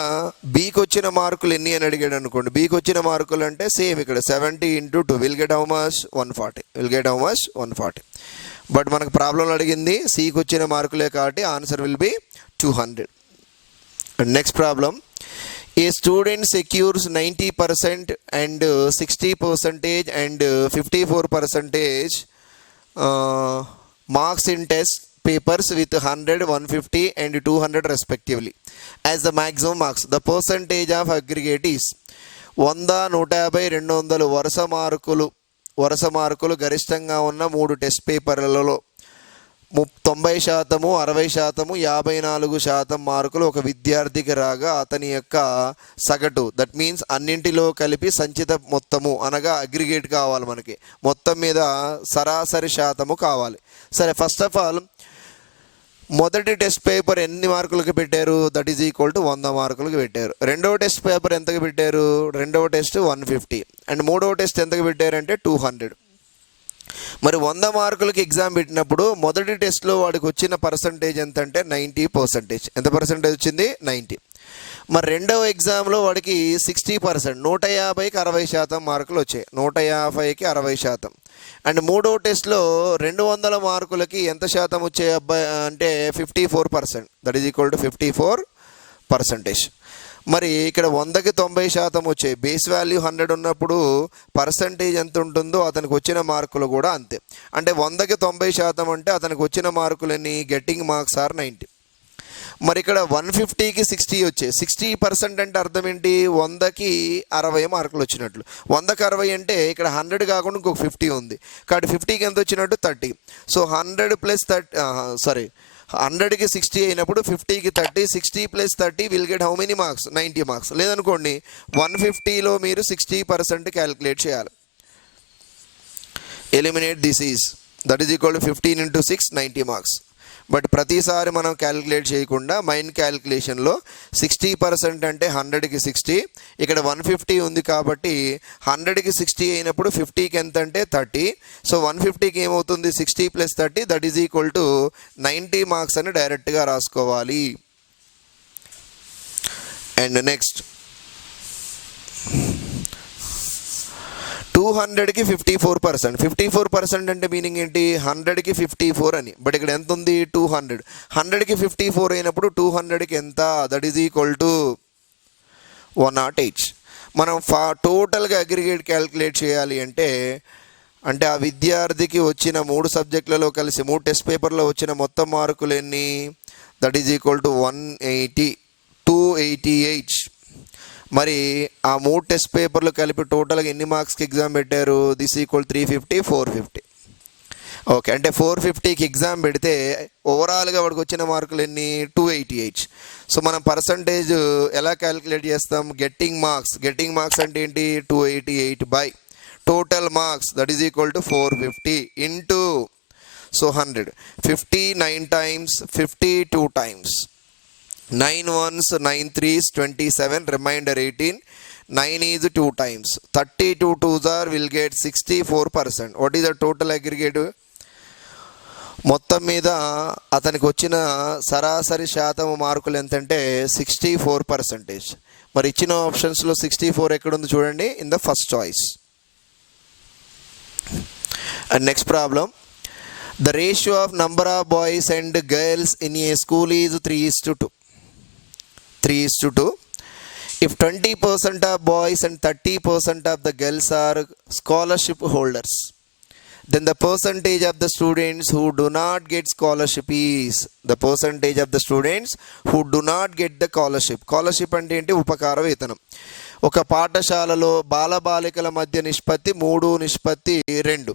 బీకి వచ్చిన మార్కులు ఎన్ని అని అడిగాడు అనుకోండి. బీకి వచ్చిన మార్కులు అంటే సేమ్ ఇక్కడ 70 into 2 will get how much? 140. will get how much? 140. But మనకు ప్రాబ్లంలో అడిగింది సికి వచ్చిన మార్కులే కాబట్టి answer will be 200. Next problem. A student secures 90% and 60% and 54% marks in test papers with 100, 150 and 200 respectively as the maximum marks. The percentage of aggregate is 100, 150, 200 వరుస మార్కులు గరిష్టంగా ఉన్న 3 టెస్ట్ పేపర్లలో 90%, 60%, 54% మార్కులు ఒక విద్యార్థికి రాగా అతని యొక్క సగటు, దట్ మీన్స్ అన్నింటిలో కలిపి సంచిత మొత్తము అనగా అగ్రిగేట్ కావాలి మనకి. మొత్తం మీద సరాసరి శాతము కావాలి. సరే, ఫస్ట్ ఆఫ్ ఆల్ మొదటి టెస్ట్ పేపర్ ఎన్ని మార్కులకి పెట్టారు? దట్ ఈజ్ ఈక్వల్ టు 100 మార్కులకి పెట్టారు. రెండవ టెస్ట్ పేపర్ ఎంతకి పెట్టారు? రెండవ టెస్ట్ 150 అండ్ మూడవ టెస్ట్ ఎంతకి పెట్టారంటే 200. మరి 100 మార్కులకి ఎగ్జామ్ పెట్టినప్పుడు మొదటి టెస్ట్లో వాడికి వచ్చిన పర్సంటేజ్ ఎంత అంటే 90%. ఎంత పర్సంటేజ్ వచ్చింది? 90. మరి రెండవ ఎగ్జామ్లో వాడికి 60%, 150కి 60% మార్కులు వచ్చాయి. 150కి 60%. అండ్ మూడవ టెస్ట్లో 200 మార్కులకి ఎంత శాతం వచ్చాయి అబ్బాయి అంటే 54%. That is equal to 54%. మరి ఇక్కడ 100కి 90% వచ్చాయి. బేస్ వాల్యూ 100 ఉన్నప్పుడు పర్సంటేజ్ ఎంత ఉంటుందో అతనికి వచ్చిన మార్కులు కూడా అంతే. అంటే 100కి 90% అంటే అతనికి వచ్చిన మార్కులని గెట్టింగ్ మార్క్స్ ఆర్ 90. మరి ఇక్కడ 150కి 60 వచ్చాయి. 60% అంటే అర్థం ఏంటి? 100కి 60 మార్కులు వచ్చినట్లు. 100కి 60 అంటే ఇక్కడ 100 కాకుండా ఇంకొక 50 ఉంది కాబట్టి 50కి ఎంత వచ్చినట్టు? 30. సో 100 ప్లస్ 30 100కి 60 అయినప్పుడు 50కి 30, 60 plus 30 will get how many marks? 90 marks. లేదనుకోండి 150లో మీరు 60% క్యాలిక్యులేట్ చేయాలి. Eliminate this is that is equal to 15 into 6 90 marks. But ప్రతిసారి మనం క్యాలిక్యులేట్ చేయకుండా మైండ్ క్యాలిక్యులేషన్లో 60% అంటే 100కి 60, ఇక్కడ 150 ఉంది కాబట్టి 100కి 60 అయినప్పుడు 50కి ఎంత అంటే 30. సో 150కి ఏమవుతుంది? 60 plus 30 that is equal to 90 marks అని డైరెక్ట్గా రాసుకోవాలి. And next 200కి 54%. 54% అంటే మీనింగ్ ఏంటి? 100కి 54 అని. బట్ ఇక్కడ ఎంత ఉంది? 200. 100కి 54 అయినప్పుడు 200కి ఎంత? That is equal to 108. మనం టోటల్గా అగ్రిగేట్ క్యాలిక్యులేట్ చేయాలి అంటే ఆ విద్యార్థికి వచ్చిన 3 సబ్జెక్టులలో కలిసి 3 టెస్ట్ పేపర్లో వచ్చిన మొత్తం మార్కులు ఎన్ని? That is equal to 180, 288. మరి ఆ 3 టెస్ట్ పేపర్లు కలిపి టోటల్గా ఎన్ని మార్క్స్కి ఎగ్జామ్ పెట్టారు? This equal 350, 450. ఓకే, అంటే 450కి ఎగ్జామ్ పెడితే ఓవరాల్గా వాడికి వచ్చిన మార్కులు ఎన్ని? 288. సో మనం పర్సంటేజ్ ఎలా క్యాలిక్యులేట్ చేస్తాం? గెట్టింగ్ మార్క్స్ అంటే ఏంటి? 288 by total marks that is equal to 450 into so 100. 50 9 times, 50 2 times. 9 ones, 9 threes, 27, remainder 18. 9 is 2 times. 32 2s are will get 64%. What is the total aggregate? మొత్తం మీద అతనికి వచ్చిన సరాసరి శాతం మార్కులు ఎంతంటే 64%. మరి ఇచ్చిన ఆప్షన్స్లో 64 ఎక్కడుంది చూడండి, in the first choice. And next problem. The ratio of number of boys and girls in a school is 3:2. 3:2. If 20% of boys and 30% of the girls are scholarship holders, then the percentage of the students who do not get scholarship is the percentage of the students who do not get the scholarship. Scholarship అంటే ఏంటి? ఉపకార వేతనం. ఒక పాఠశాలలో బాలబాలికల మధ్య నిష్పత్తి 3:2.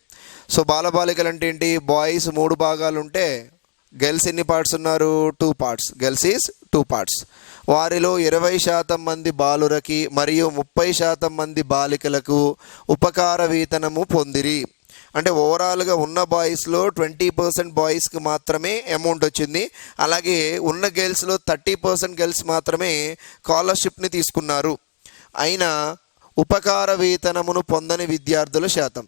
సో బాలబాలికలు అంటే ఏంటి? బాయ్స్ 3 భాగాలు ఉంటే గర్ల్స్ ఎన్ని పార్ట్స్ ఉన్నారు? 2 parts. Girls is 2 parts. వారిలో 20% మంది బాలురకి మరియు 30% మంది బాలికలకు ఉపకార వేతనము పొందిరి. అంటే ఓవరాల్గా ఉన్న బాయ్స్లో 20% బాయ్స్కి మాత్రమే అమౌంట్ వచ్చింది. అలాగే ఉన్న గర్ల్స్లో 30% గర్ల్స్ మాత్రమే స్కాలర్షిప్ని తీసుకున్నారు. అయినా ఉపకార వేతనమును పొందని విద్యార్థుల శాతం.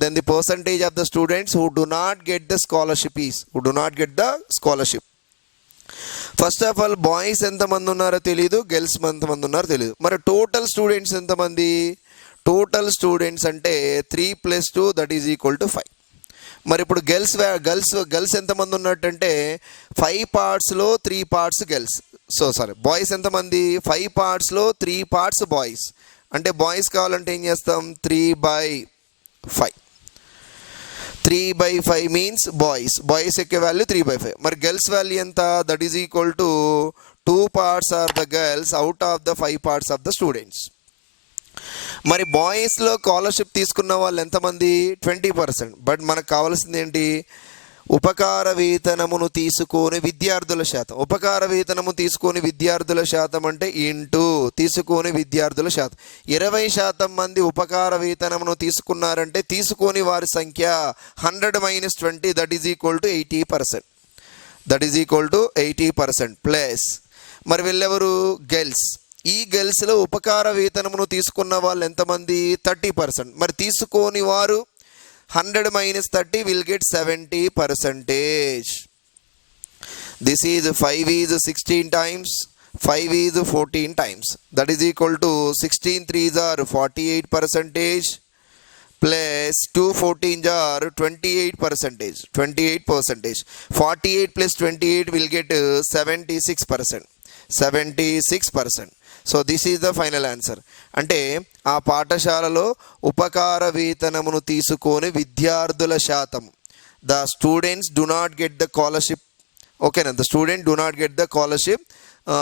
Then the percentage of the students who do not get the scholarship is first of all boys ఎంతమంది ఉన్నారో తెలియదు, గర్ల్స్ ఎంతమంది ఉన్నారో తెలియదు. మరి టోటల్ స్టూడెంట్స్ ఎంతమంది? టోటల్ స్టూడెంట్స్ అంటే 3 + 2 = 5. మరి ఇప్పుడు గర్ల్స్ ఎంతమంది ఉన్నట్టంటే 5 పార్ట్స్లో 3 పార్ట్స్ గర్ల్స్. బాయ్స్ ఎంతమంది? 5 పార్ట్స్లో 3 పార్ట్స్ బాయ్స్. అంటే బాయ్స్ కావాలంటే ఏం చేస్తాం? 3/5. 3/5 మీన్స్ బాయ్స్ యొక్క వాల్యూ 3/5. మరి గర్ల్స్ వాల్యూ ఎంత? = 2 parts are the girls out of the 5 parts of the students. మరి బాయ్స్లో స్కాలర్షిప్ తీసుకున్న వాళ్ళు ఎంతమంది? 20%. బట్ మనకు కావాల్సింది ఏంటి? ఉపకార వేతనమును తీసుకొని విద్యార్థుల శాతం. ఉపకార వేతనము తీసుకొని విద్యార్థుల శాతం అంటే తీసుకొని విద్యార్థుల శాతం. 20% మంది ఉపకార వేతనమును తీసుకున్నారంటే తీసుకొని వారి సంఖ్య 100 - 20 = 80%. ప్లస్ మరి వీళ్ళెవరు? గర్ల్స్. ఈ గర్ల్స్లో ఉపకార వేతనమును తీసుకున్న వాళ్ళు ఎంతమంది? 30%. మరి తీసుకొని వారు 100 - 30 will get 70%. This is 5 is 16 times, 5 is 14 times. = 16 3s are 48% plus 2 14s are 28%. 28%. 48 plus 28 will get 76%. 76%. So this is the final answer. అంటే ఆ పాఠశాలలో ఉపకార వేతనమును తీసుకొని విద్యార్థుల శాతం. The students do not get the scholarship. ఓకేనా? The student do not get the scholarship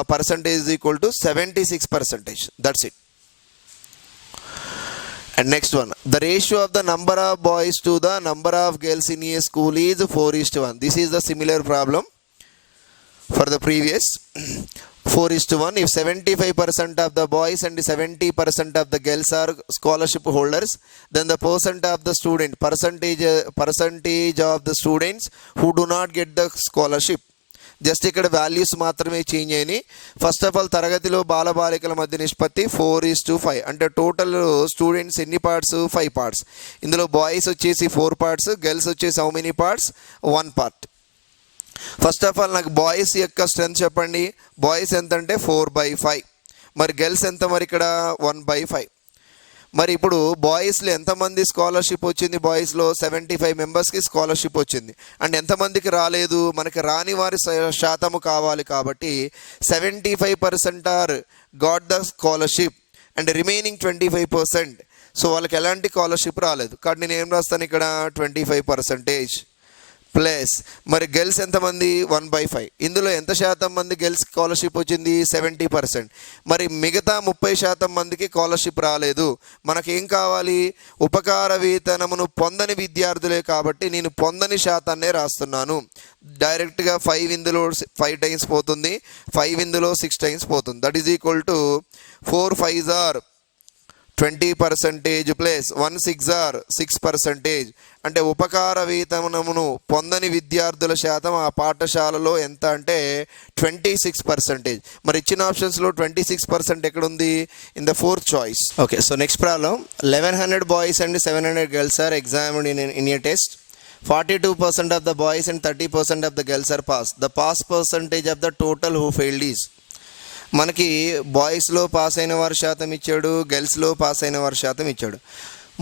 percentage is equal to 76%. That's it. And next one, the ratio of the number of boys to the number of girls in a school is 4:1. This is the similar problem for the previous. 4:1. If 75% of the boys and 70% of the girls are scholarship holders, then the percentage of the students who do not get the scholarship. Just ఇక్కడ వాల్యూస్ మాత్రమే చేంజ్ అయినాయి. ఫస్ట్ ఆఫ్ ఆల్ తరగతిలో బాలబాలికల మధ్య నిష్పత్తి 4:5. అంటే టోటల్ స్టూడెంట్స్ ఎన్ని పార్ట్స్? 5 parts. ఇందులో బాయ్స్ వచ్చేసి 4 parts, గర్ల్స్ వచ్చేసి how many parts? 1 part. First of all నాకు బాయ్స్ యొక్క స్ట్రెంత్ చెప్పండి. బాయ్స్ ఎంత అంటే 4/5. మరి గర్ల్స్ ఎంత? మరి ఇక్కడ 1/5. మరి ఇప్పుడు బాయ్స్లో ఎంతమంది స్కాలర్షిప్ వచ్చింది? బాయ్స్లో 75 మెంబర్స్కి స్కాలర్షిప్ వచ్చింది. అండ్ ఎంతమందికి రాలేదు? మనకి రాని వారి శాతము కావాలి కాబట్టి 75% are got the scholarship and remaining 25%. So వాళ్ళకి ఎలాంటి స్కాలర్షిప్ రాలేదు కాబట్టి నేను ఏం రాస్తాను ఇక్కడ? 25%. ప్లస్ మరి గర్ల్స్ ఎంతమంది? 1/5. ఇందులో ఎంత శాతం మంది గర్ల్స్ స్కాలర్షిప్ వచ్చింది? 70%. మరి మిగతా 30% మందికి స్కాలర్షిప్ రాలేదు. మనకేం కావాలి? ఉపకార వేతనమును పొందని విద్యార్థులే కాబట్టి నేను పొందని శాతాన్నే రాస్తున్నాను. డైరెక్ట్గా 5 ఇందులో 5 times పోతుంది, 5 ఇందులో 6 times పోతుంది. = 4 5s are 20% plus 1 6s are 6%. అంటే ఉపకార వేతనమును పొందని విద్యార్థుల శాతం ఆ పాఠశాలలో ఎంత అంటే 26%. మరి ఇచ్చిన ఆప్షన్స్లో 26% ఎక్కడుంది? In the 4th choice. Okay, so next problem. 1100 boys and 700 girls are examined in a test. 42% of the boys and 30% of the girls are passed. The pass percentage of the total who failed is. మనకి బాయ్స్లో పాస్ అయిన వారి శాతం ఇచ్చాడు, గర్ల్స్లో పాస్ అయిన వారి శాతం ఇచ్చాడు.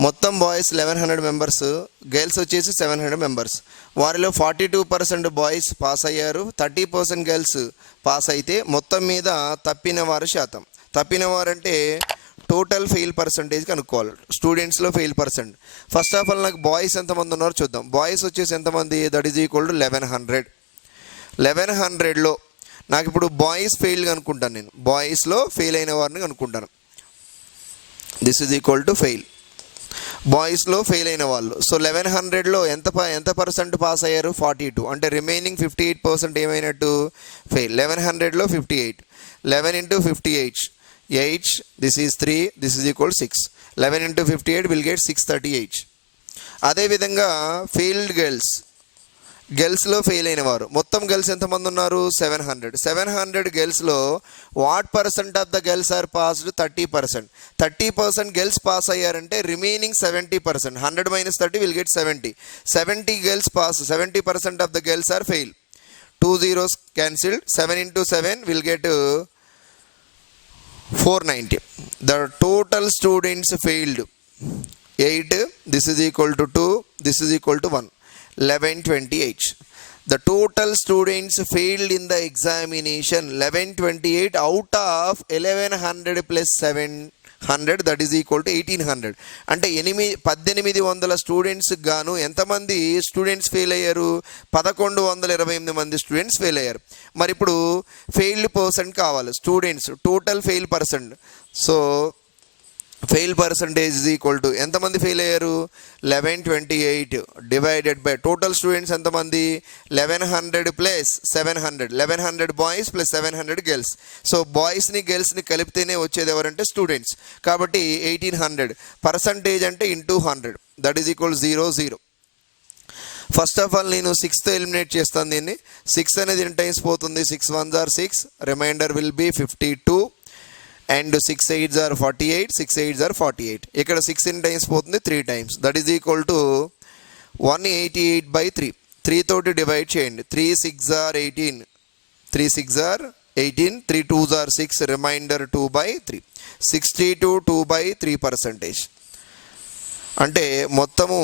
మొత్తం బాయ్స్ 1100 మెంబర్స్, గర్ల్స్ వచ్చేసి 700 మెంబర్స్. వారిలో 42% బాయ్స్ పాస్ అయ్యారు, 30% గర్ల్స్ పాస్ అయితే మొత్తం మీద తప్పిన వారి శాతం. తప్పిన వారంటే టోటల్ ఫెయిల్ పర్సంటేజ్ కనుక్కోవాలి. స్టూడెంట్స్లో fail percent. First of all నాకు బాయ్స్ ఎంతమంది ఉన్నారో చూద్దాం. బాయ్స్ వచ్చేసి ఎంతమంది? = 1100. 1100లో నాకు ఇప్పుడు బాయ్స్ ఫెయిల్ కనుక్కుంటాను. నేను బాయ్స్లో ఫెయిల్ అయిన వారిని కనుక్కుంటాను. This is equal to fail. బాయ్స్లో ఫెయిల్ అయిన వాళ్ళు. సో 1100లో ఎంత పర్సెంట్ పాస్ అయ్యారు? 42. అంటే రిమైనింగ్ 58% ఏమైనట్టు? ఫెయిల్. 1100లో 58. 11 × 58 8. This is 3. This is equal 6. 11 × 58 will get 638. అదేవిధంగా ఫెయిల్డ్ గర్ల్స్లో ఫెయిల్ అయిన వారు మొత్తం గర్ల్స్ ఎంతమంది ఉన్నారు? 700 గర్ల్స్లో what percent of the girls are passed? 30%. 30% girls pass అయ్యారంటే remaining 70%. 100 - 30 will get 70. 70 girls pass, 70% of the girls are fail. 2 zeros cancelled. 7 into 7 will get 490. The total students failed 8. This is equal to 2. This is equal to 1. 1128. The total students failed in the examination 1128 out of 1100 plus 700, that is equal to 1800. అంటే 1800 స్టూడెంట్స్ గాను ఎంతమంది స్టూడెంట్స్ ఫెయిల్ అయ్యారు? 1128 మంది స్టూడెంట్స్ ఫెయిల్ అయ్యారు. మరి ఇప్పుడు ఫెయిల్డ్ పర్సెంట్ కావాలి, students total fail percent. So fail percentage is equal to ఎంతమంది ఫెయిల్ అయ్యారు? 1128 డివైడెడ్ బై టోటల్ స్టూడెంట్స్ ఎంతమంది? 1100 plus 700. 1100 boys plus 700 girls. So బాయ్స్ని గర్ల్స్ని కలిపితేనే వచ్చేది ఎవరంటే స్టూడెంట్స్. కాబట్టి 1800. పర్సంటేజ్ అంటే into 100, that is equal 0 0. First of all నేను 6తో ఎలిమినేట్ చేస్తాను దీన్ని. 6 అనేది ఎన్ని టైమ్స్ పోతుంది? 6 1s are 6, reminder will be 52. And 6 8s are 48, 6 8s are 48. ఇక్కడ 6 ఎన్ని టైమ్స్ పోతుంది? 3 times. That is equal to 188/3. 3 తోటి డివైడ్ చేయండి. 3 6s are 18, 3 6s are 18, 3 2s are 6, reminder 2/3. 62 2/3%. అంటే మొత్తము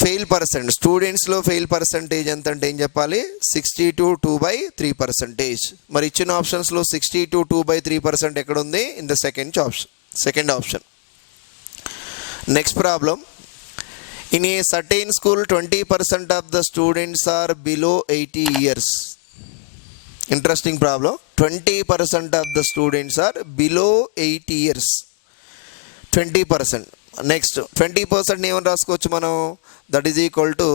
ఫెయిల్ పర్సెంట్, స్టూడెంట్స్లో ఫెయిల్ పర్సంటేజ్ ఎంత అంటే ఏం చెప్పాలి? 62 2/3%. మరి ఇచ్చిన ఆప్షన్స్లో 62 2/3% ఎక్కడ ఉంది? In the second option. Next problem. In a certain school 20% of the students are below 80 years. Interesting problem. 20% of the students are below 80 years. 20%. Next 20% ఏమని రాసుకోవచ్చు మనం? That is equal to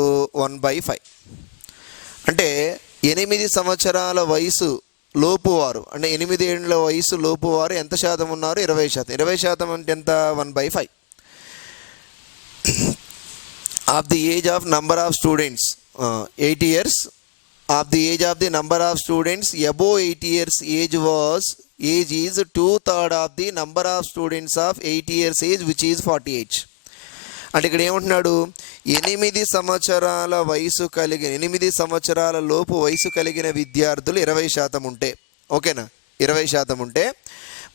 1/5. అంటే 8 సంవత్సరాల వయసు లోపు వారు, అంటే 8 ఏళ్ళ వయసు లోపు వారు ఎంత శాతం ఉన్నారు? 20%. 20% అంటే ఎంత? 1/5. Of the age of number of students 80 years. Of the age of the number of students above 80 years age is 2/3 of the number of students of 80 years age which is 48. అంటే ఇక్కడ ఏమంటున్నాడు? 8 సంవత్సరాల వయసు కలిగిన 8 సంవత్సరాల లోపు వయసు కలిగిన విద్యార్థులు 20% ఉంటే, ఓకేనా, 20% ఉంటే,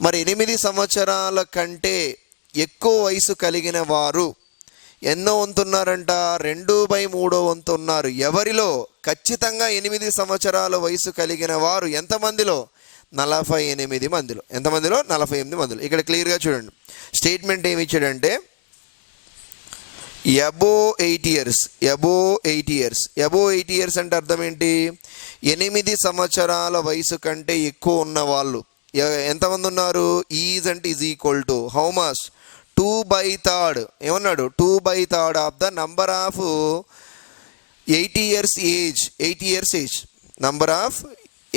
మరి 8 సంవత్సరాల కంటే ఎక్కువ వయసు కలిగిన వారు ఎన్నో వంతున్నారంట? 2/3 వంతు ఉన్నారు. ఎవరిలో? ఖచ్చితంగా 8 సంవత్సరాల వయసు కలిగిన వారు ఎంతమందిలో? 48 మందిలో. ఎంతమందిలో? 48 మందిలో. ఇక్కడ క్లియర్గా చూడండి, స్టేట్మెంట్ ఏమి ఇచ్చాడంటే above 80 years. above 80 years అంటే అర్థం ఏంటి? 8 సంవత్సరాల వయసు కంటే ఎక్కువ ఉన్న వాళ్ళు ఎంతమంది ఉన్నారు? ఈజ్ అంటే is equal to how much? 2/3. ఏమన్నాడు? 2/3 of the number of 80 years age. 80 years age, number of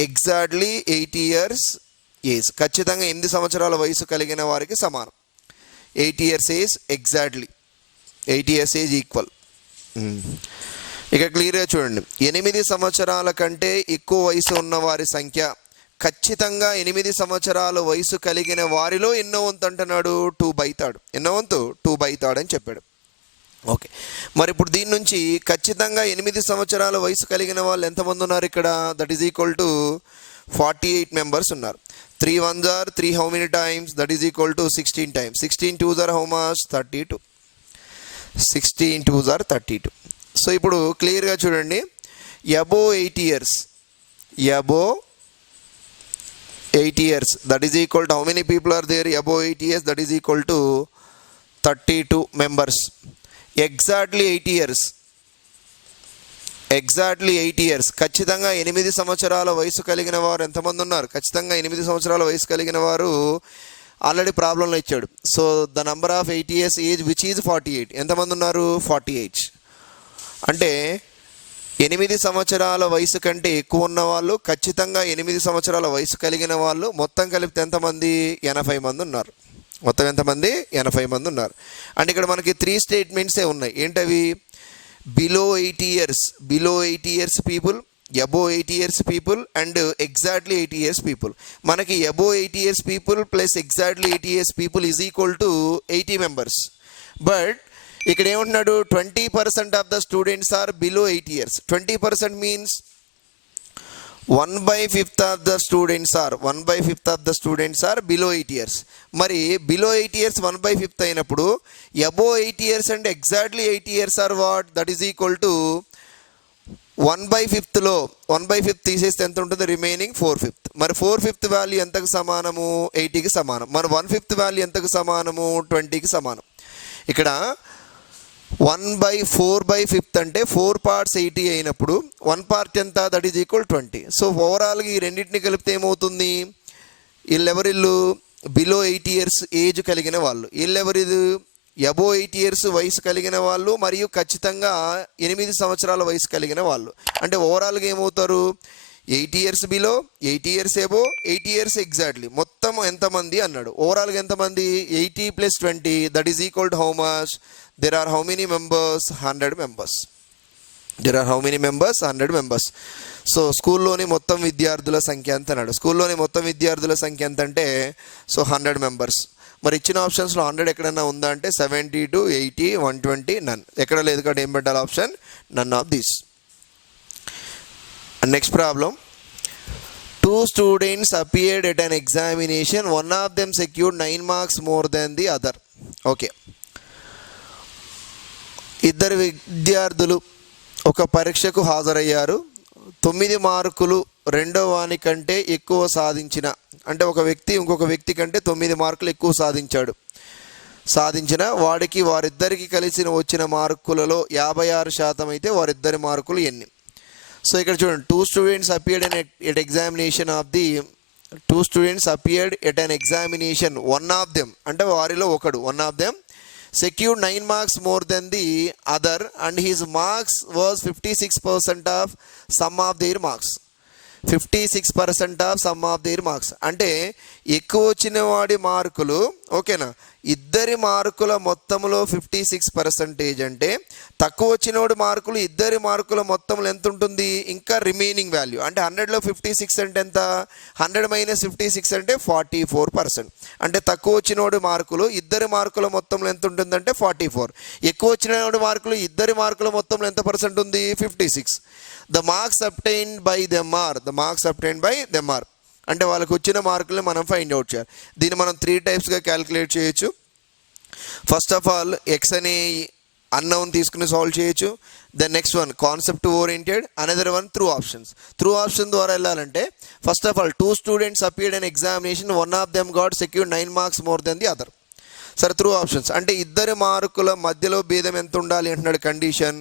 exactly 80 years age. ఖచ్చితంగా 8 సంవత్సరాల వయసు కలిగిన వారికి సమానం. 80 years age exactly 80 years age equal. ఇక క్లియర్గా చూడండి, 8 సంవత్సరాల కంటే ఎక్కువ వయసు ఉన్న వారి సంఖ్య ఖచ్చితంగా 8 సంవత్సరాల వయసు కలిగిన వారిలో ఎన్నో వంతు అంటున్నాడు? 2/3. ఎన్నో వంతు? 2/3 అని చెప్పాడు. ఓకే, మరి ఇప్పుడు దీని నుంచి ఖచ్చితంగా 8 సంవత్సరాల వయసు కలిగిన వాళ్ళు ఎంతమంది ఉన్నారు ఇక్కడ? That is equal to 48 members ఉన్నారు. 3 1s are 3 how many times? That is equal to 16 times. 16 2s are how much? 32. 16 2s are 32. So ఇప్పుడు క్లియర్గా చూడండి, above 80 years, above 80 years, that is equal to how many people are there above 80 years? That is equal to 32 members. Exactly 80 years, exactly 80 years. ఖచ్చితంగా 8 సంవత్సరాల వయసు కలిగిన వారు ఎంతమంది ఉన్నారు? ఖచ్చితంగా 8 సంవత్సరాల వయసు కలిగిన వారు ఆల్రెడీ ప్రాబ్లంలో ఇచ్చాడు. So the number of 80 years age which is 48. ఎంతమంది ఉన్నారు? 48. అంటే 8 సంవత్సరాల వయసు కంటే ఎక్కువ ఉన్న వాళ్ళు, ఖచ్చితంగా 8 సంవత్సరాల వయసు కలిగిన వాళ్ళు మొత్తం కలిపితే ఎంతమంది? 80 మంది ఉన్నారు. మొత్తం ఎంతమంది 80 మంది ఉన్నారు. అండ్ ఇక్కడ మనకి 3 స్టేట్మెంట్సే ఉన్నాయి. ఏంటవి? Below 80 years people, above 80 years people and exactly 80 years people. మనకి above 80 years people plus exactly 80 years people is equal to 80 members. But ఇక్కడ ఏమంటున్నాడు? 20% of the students are below 80 years. 20% means 1/5 of the students are below 80 years. మరి బిలో 80 ఇయర్స్ 1/5 అయినప్పుడు above 80 years and exactly 80 years are what? That is equal to 1/5లో 1/5 తీసేస్తే ఎంత ఉంటుంది? రిమైనింగ్ 4/5. మరి 4/5 వాల్యూ ఎంతకు సమానము? 80కి సమానం. మరి 1/5 వాల్యూ ఎంతకు సమానము? 20కి సమానం. ఇక్కడ 1/4/5 అంటే 4 పార్ట్స్ 80 అయినప్పుడు 1 పార్ట్ ఎంత? That is equal 20. సో ఓవరాల్గా ఈ రెండింటిని కలిపితే ఏమవుతుంది? వీళ్ళెవరిల్లు? బిలో 80 ఇయర్స్ ఏజ్ కలిగిన వాళ్ళు. వీళ్ళెవరిది? అబోవ్ 80 ఇయర్స్ వయసు కలిగిన వాళ్ళు మరియు ఖచ్చితంగా 8 సంవత్సరాల వయసు కలిగిన వాళ్ళు. అంటే ఓవరాల్గా ఏమవుతారు? 80 years below, 80 years above, 80 years exactly. మొత్తం ఎంతమంది అన్నాడు? ఓవరాల్గా ఎంతమంది? 80 + 20 that is equal to how much? There are how many members? 100 members. There are how many members? 100 members. So స్కూల్లోని మొత్తం విద్యార్థుల సంఖ్య ఎంత అన్నాడు? స్కూల్లోని మొత్తం విద్యార్థుల సంఖ్య ఎంత అంటే 100 మెంబర్స్. మరి ఇచ్చిన ఆప్షన్స్లో 100 ఎక్కడైనా ఉందా అంటే 72, 80, 120 నన్. ఎక్కడ లేదు కాబట్టి ఏం పెట్టాలి? Option none of this. And next problem. 2 students appeared at an examination. One of them secured 9 marks more than the other. Okay, ఇద్దరు విద్యార్థులు ఒక పరీక్షకు హాజరయ్యారు. 9 మార్కులు రెండో వాని కంటే ఎక్కువ సాధించిన, అంటే ఒక వ్యక్తి ఇంకొక వ్యక్తి కంటే 9 మార్కులు ఎక్కువ సాధించిన వాడికి వారిద్దరికి కలిసి వచ్చిన మార్కులలో 56% అయితే వారిద్దరి మార్కులు ఎన్ని? సో ఇక్కడ చూడండి, 2 students appeared at examination of the 2 students appeared at an examination. One of them అంటే వారిలో ఒకడు, one of them secured 9 marks more than the other and his marks was 56% of sum of their marks. 56% of some of their marks. అంటే ఎక్కువ వచ్చిన వాడి మార్కులు, ఓకేనా, ఇద్దరి మార్కుల మొత్తంలో 56% అంటే తక్కువ వచ్చినవాడి మార్కులు ఇద్దరి మార్కుల మొత్తంలో ఎంత ఉంటుంది? ఇంకా రిమైనింగ్ వాల్యూ అంటే 100లో 56 అంటే ఎంత? 100 - 56 అంటే 44%. అంటే తక్కువ వచ్చినవాడి మార్కులు ఇద్దరి మార్కుల మొత్తంలో ఎంత ఉంటుందంటే 44. ఎక్కువ వచ్చినవాడి మార్కులు ఇద్దరి మార్కుల మొత్తంలో ఎంత పర్సెంట్ ఉంది? 56. The marks obtained by them are అంటే వాళ్ళకి వచ్చిన మార్కులు మనం ఫైండ్ అవుట్ చేయాలి. దీన్ని మనం 3 టైప్స్గా క్యాలిక్యులేట్ చేయొచ్చు. ఫస్ట్ ఆఫ్ ఆల్ ఎక్స్ అనే అన్నౌన్ తీసుకుని సాల్వ్ చేయొచ్చు. Then next one concept oriented, another one through options. Through option ద్వారా వెళ్ళాలంటే first of all 2 students appeared in examination, one of them got secured 9 marks more than the other. సరే, త్రూ ఆప్షన్స్ అంటే ఇద్దరి మార్కుల మధ్యలో భేదం ఎంత ఉండాలి అంటున్నాడు కండిషన్?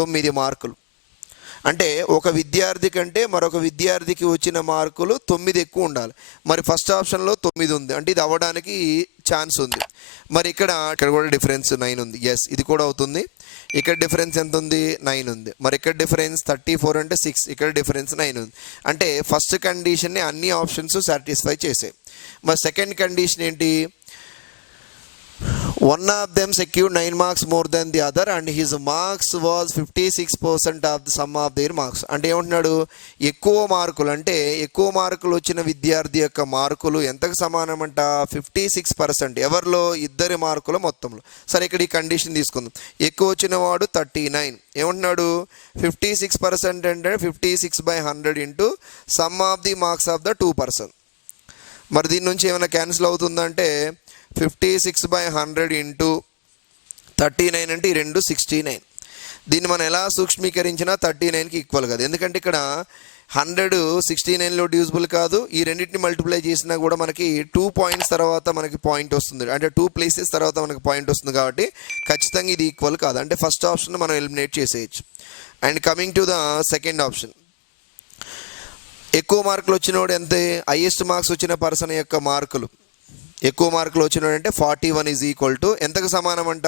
9 మార్కులు. అంటే ఒక విద్యార్థి కంటే మరొక విద్యార్థికి వచ్చిన మార్కులు 9 ఎక్కువ ఉండాలి. మరి ఫస్ట్ ఆప్షన్లో 9 ఉంది, అంటే ఇది అవ్వడానికి ఛాన్స్ ఉంది. మరి ఇక్కడ కూడా డిఫరెన్స్ 9 ఉంది. ఎస్, ఇది కూడా అవుతుంది. ఇక్కడ డిఫరెన్స్ ఎంత ఉంది? 9 ఉంది. మరి ఇక్కడ డిఫరెన్స్ 34 అంటే 6, ఇక్కడ డిఫరెన్స్ 9 ఉంది. అంటే ఫస్ట్ కండిషన్ని అన్ని ఆప్షన్స్ సాటిస్ఫై చేసాయి. మరి సెకండ్ కండిషన్ ఏంటి? One of them secured 9 marks more than the other and his marks was 56% of the sum of their marks. అంటే ఏమంటున్నాడు? ఎక్కువ మార్కులు అంటే ఎక్కువ మార్కులు వచ్చిన విద్యార్థి యొక్క మార్కులు ఎంతకు సమానం అంట? 56%. ఎవరిలో? ఇద్దరి మార్కుల మొత్తంలో. సరే, ఇక్కడ ఈ కండిషన్ తీసుకుందాం. ఎక్కువ వచ్చిన వాడు 39. ఏమంటున్నాడు? 56% అంటే 56/100 into sum of the marks of the 2%. మరి దీని నుంచి ఏమైనా క్యాన్సిల్ అవుతుందంటే 56/100 ఇంటూ 39 అంటే ఈ రెండు 69. దీన్ని మనం ఎలా సూక్ష్మీకరించినా 39కి ఈక్వల్ కాదు. ఎందుకంటే ఇక్కడ 100 69లో డ్యూజిబుల్ కాదు. ఈ రెండింటిని మల్టిప్లై చేసినా కూడా మనకి 2 పాయింట్స్ తర్వాత మనకి పాయింట్ వస్తుంది, అంటే 2 ప్లేసెస్ తర్వాత మనకి పాయింట్ వస్తుంది. కాబట్టి ఖచ్చితంగా ఇది ఈక్వల్ కాదు. అంటే ఫస్ట్ ఆప్షన్ మనం ఎలిమినేట్ చేసేయచ్చు. And coming to the second option, ఎక్కువ మార్కులు వచ్చినోడు ఎంత? హైయెస్ట్ మార్క్స్ వచ్చిన పర్సన్ యొక్క మార్కులు, ఎక్కువ మార్కులు వచ్చినాడు అంటే 41 ఈజ్ ఈక్వల్ టు ఎంతకు సమానం అంట?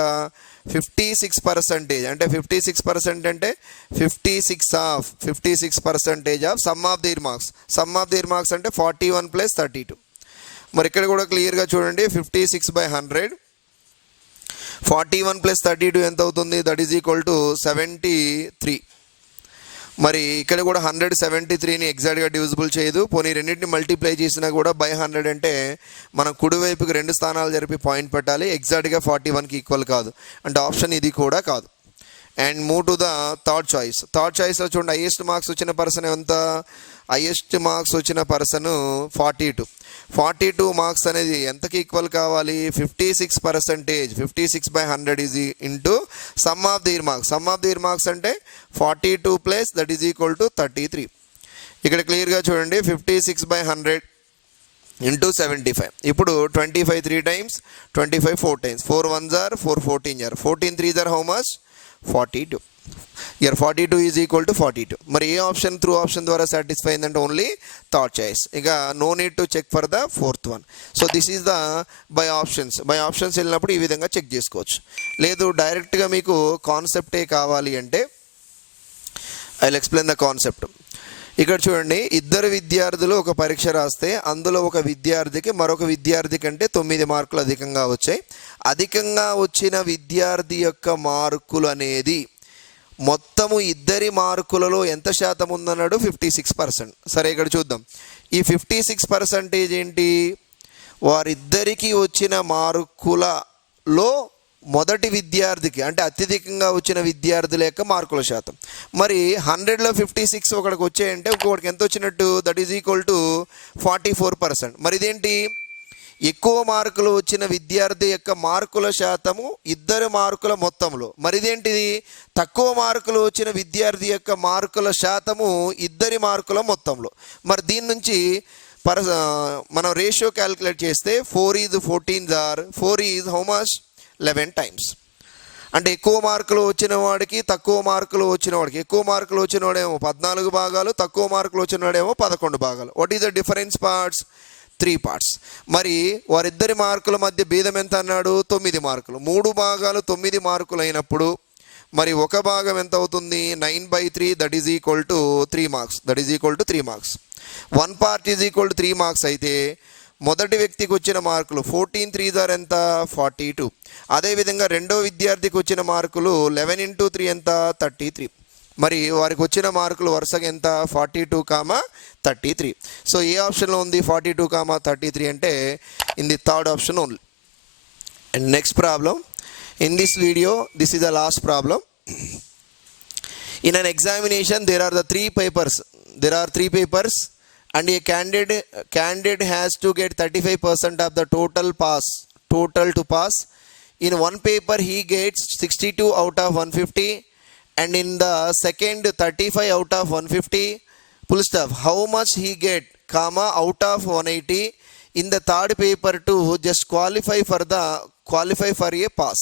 56%. అంటే 56% అంటే 56% of some of their marks. Sum of their marks అంటే 41 + 32. మరి ఇక్కడ కూడా క్లియర్గా చూడండి 56/100. 41 + 32 ఎంత అవుతుంది? That is equal to 73. మరి ఇక్కడ కూడా 173ని ఎగ్జాక్ట్గా డివిజిబుల్ చేయదు. పోనీ రెండింటిని మల్టిప్లై చేసినా కూడా బై 100 అంటే మనం కుడివైపుకి 2 స్థానాలు జరిపి పాయింట్ పెట్టాలి. ఎగ్జాక్ట్గా 41కి ఈక్వల్ కాదు, అంటే ఆప్షన్ ఇది కూడా కాదు. And move to the third choice. Third చాయిస్లో చూడండి, హైయెస్ట్ మార్క్స్ వచ్చిన పర్సన్ ఎంత? హైయెస్ట్ మార్క్స్ వచ్చిన పర్సన్ 42. 42 మార్క్స్ అనేది ఎంతకి ఈక్వల్ కావాలి? 56%. 56/100 is into sum of the year marks. Sum of the year marks అంటే 42 plus that is equal to 33. ఇక్కడ క్లియర్గా చూడండి 56/100 ఇంటూ 75. ఇప్పుడు 25 3 times, 25 4 times. 4 1s are 4 14 are 14 3s are how much? 42. Here 42 is equal to 42. మరి ఏ ఆప్షన్ త్రూ ఆప్షన్ ద్వారా సాటిస్ఫై అయిందంటే ఓన్లీ థర్డ్ చాయిస్. ఇక no need to check for the fourth one. So this is the by options. By options వెళ్ళినప్పుడు ఈ విధంగా చెక్ చేసుకోవచ్చు. లేదు డైరెక్ట్గా మీకు కాన్సెప్టే కావాలి అంటే I will explain the concept. ఇక్కడ చూడండి, ఇద్దరు విద్యార్థులు ఒక పరీక్ష రాస్తే అందులో ఒక విద్యార్థికి మరొక విద్యార్థి కంటే 9 మార్కులు అధికంగా వచ్చాయి. అధికంగా వచ్చిన విద్యార్థి యొక్క మార్కులు అనేది మొత్తము ఇద్దరి మార్కులలో ఎంత శాతం ఉందన్నాడు? 56%. సరే ఇక్కడ చూద్దాం. ఈ 56% ఏంటి? వారిద్దరికీ వచ్చిన మార్కులలో మొదటి విద్యార్థికి అంటే అత్యధికంగా వచ్చిన విద్యార్థుల యొక్క మార్కుల శాతం. మరి 100లో 56 ఒకడికి వచ్చాయంటే ఇంకొకటికి ఎంత వచ్చినట్టు? That is equal to 44%. మరి ఇదేంటి? ఎక్కువ మార్కులు వచ్చిన విద్యార్థి యొక్క మార్కుల శాతము ఇద్దరు మార్కుల మొత్తంలో. మరి ఇదేంటిది? తక్కువ మార్కులు వచ్చిన విద్యార్థి యొక్క మార్కుల శాతము ఇద్దరి మార్కుల మొత్తంలో. మరి దీని నుంచి మనం రేషియో క్యాలిక్యులేట్ చేస్తే 4 is 14 are 4 is how much? 11 times. అంటే ఎక్కువ మార్కులు వచ్చిన వాడికి తక్కువ మార్కులు వచ్చిన వాడికి, ఎక్కువ మార్కులు వచ్చిన వాడేమో 14 భాగాలు, తక్కువ మార్కులు వచ్చిన వాడేమో 11 భాగాలు. What is the difference parts? 3 parts. మరి వారిద్దరి మార్కుల మధ్య భేదం ఎంత అన్నాడు? 9 మార్కులు. 3 భాగాలు 9 మార్కులు అయినప్పుడు మరి ఒక భాగం ఎంత అవుతుంది? 9/3 that is equal to 3 marks. That is equal to 3 marks. 1 part is equal to 3 marks అయితే మొదటి వ్యక్తికి వచ్చిన మార్కులు 14 3s are ఎంత? 42. అదేవిధంగా రెండో విద్యార్థికి వచ్చిన మార్కులు 11 into 3 ఎంత? 33. మరి వారికి వచ్చిన మార్కులు వరుసగా ఎంత? 42, 33. సో ఏ ఆప్షన్లో ఉంది 42, 33 అంటే in the third option only. And next problem in this video, this is the last problem. In an examination there are 3 papers and a candidate has to get 35% of the total to pass. In one paper he gets 62 out of 150 and in the second 35 out of 150 full stop. How much he get out of 180 in the third paper to just qualify for a pass.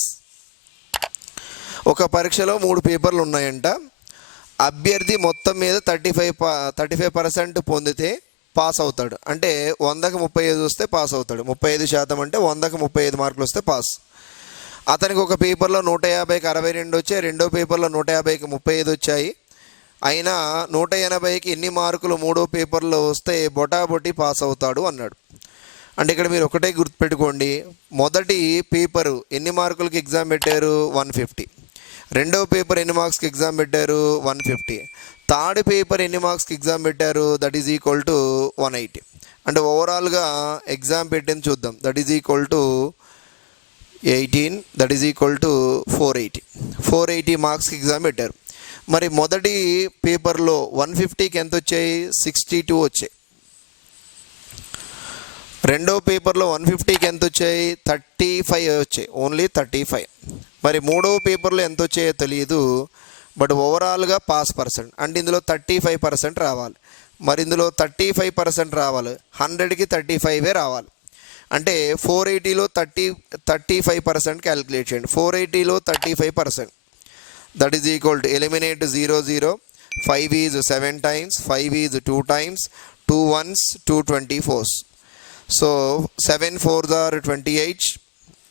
ఒక పరీక్షలో 3 పేపర్లు ఉన్నాయంట. అభ్యర్థి మొత్తం మీద 35% పొందితే పాస్ అవుతాడు. అంటే 100కి 35 వస్తే పాస్ అవుతాడు. 35% అంటే 100కి 35 మార్కులు వస్తే పాస్. అతనికి ఒక పేపర్లో 150కి 62 వచ్చాయి, రెండో పేపర్లో 150కి 35 వచ్చాయి. అయినా 180కి ఎన్ని మార్కులు మూడో పేపర్లో వస్తే బొటాబొటి పాస్ అవుతాడు అన్నాడు. అంటే ఇక్కడ మీరు ఒకటే గుర్తుపెట్టుకోండి, మొదటి పేపరు ఎన్ని మార్కులకి ఎగ్జామ్ పెట్టారు? 150. రెండో పేపర్ ఎన్ని మార్క్స్కి ఎగ్జామ్ పెట్టారు? 150. థర్డ్ పేపర్ ఎన్ని మార్క్స్కి ఎగ్జామ్ పెట్టారు? That is equal to 180. అంటే ఓవరాల్గా ఎగ్జామ్ పెట్టింది చూద్దాం. That is equal to 18, that is equal to 480 మార్క్స్కి ఎగ్జామ్ పెట్టారు. మరి మొదటి పేపర్లో 150కి ఎంత వచ్చాయి? 62 వచ్చాయి. రెండో పేపర్లో 150కి ఎంత వచ్చాయి? 35 వచ్చాయి, ఓన్లీ 35. మరి మూడో పేపర్లో ఎంత వచ్చాయో తెలియదు, బట్ ఓవరాల్గా పాస్ పర్సెంట్ అంటే ఇందులో 35% రావాలి. మరి ఇందులో 35% రావాలి, 100కి 35 రావాలి. అంటే 480లో 35% క్యాలిక్యులేట్ చేయండి. 480లో 35%, that is equal to eliminate 0 0. 5 is 7 times, 5 is 2 times, 2 1s 2 24s. So 7 4s are 28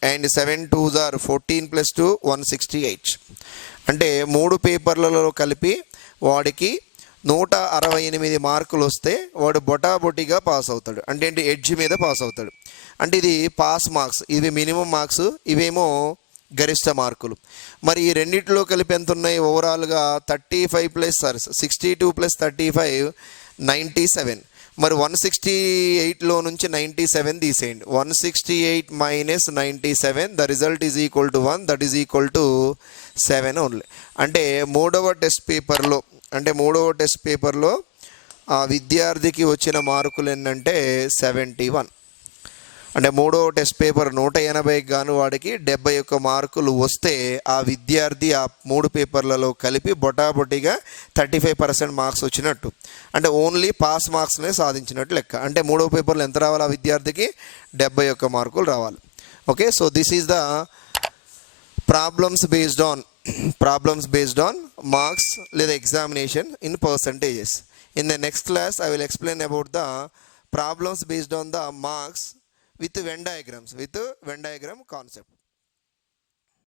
and 7 2s are 14 plus 2 168. అంటే 3 పేపర్లలో కలిపి వాడికి 168 మార్కులు వస్తే వాడు బొటాబొటిగా పాస్ అవుతాడు. అంటే ఏంటి, ఎడ్జ్ మీద పాస్ అవుతాడు. అంటే ఇది పాస్ మార్క్స్, ఇవి మినిమం మార్క్స్, ఇవేమో గరిష్ట మార్కులు. మరి ఈ రెండిట్లో కలిపి ఎంత ఉన్నాయి ఓవరాల్గా 35 ప్లస్ 62 ప్లస్ 35 97. మరి 168లో నుంచి 97 తీసేయండి. 168 minus 97, the result is equal to 1, that is equal to 7 only. అంటే మూడవ టెస్ట్ పేపర్లో ఆ విద్యార్థికి వచ్చిన మార్కులు ఏంటంటే 71. అంటే మూడవ టెస్ట్ పేపర్ 180కి గాను వాడికి 71 మార్కులు వస్తే ఆ విద్యార్థి ఆ 3 పేపర్లలో కలిపి బొటాబొటిగా 35% మార్క్స్ వచ్చినట్టు. అంటే ఓన్లీ పాస్ మార్క్స్నే సాధించినట్టు లెక్క. అంటే మూడవ పేపర్లో ఎంత రావాలి ఆ విద్యార్థికి? 71 మార్కులు రావాలి. Okay, so this is the problems based on marks లేదా examination in percentages. In the next class I will explain about the problems based on the marks with Venn diagram concept.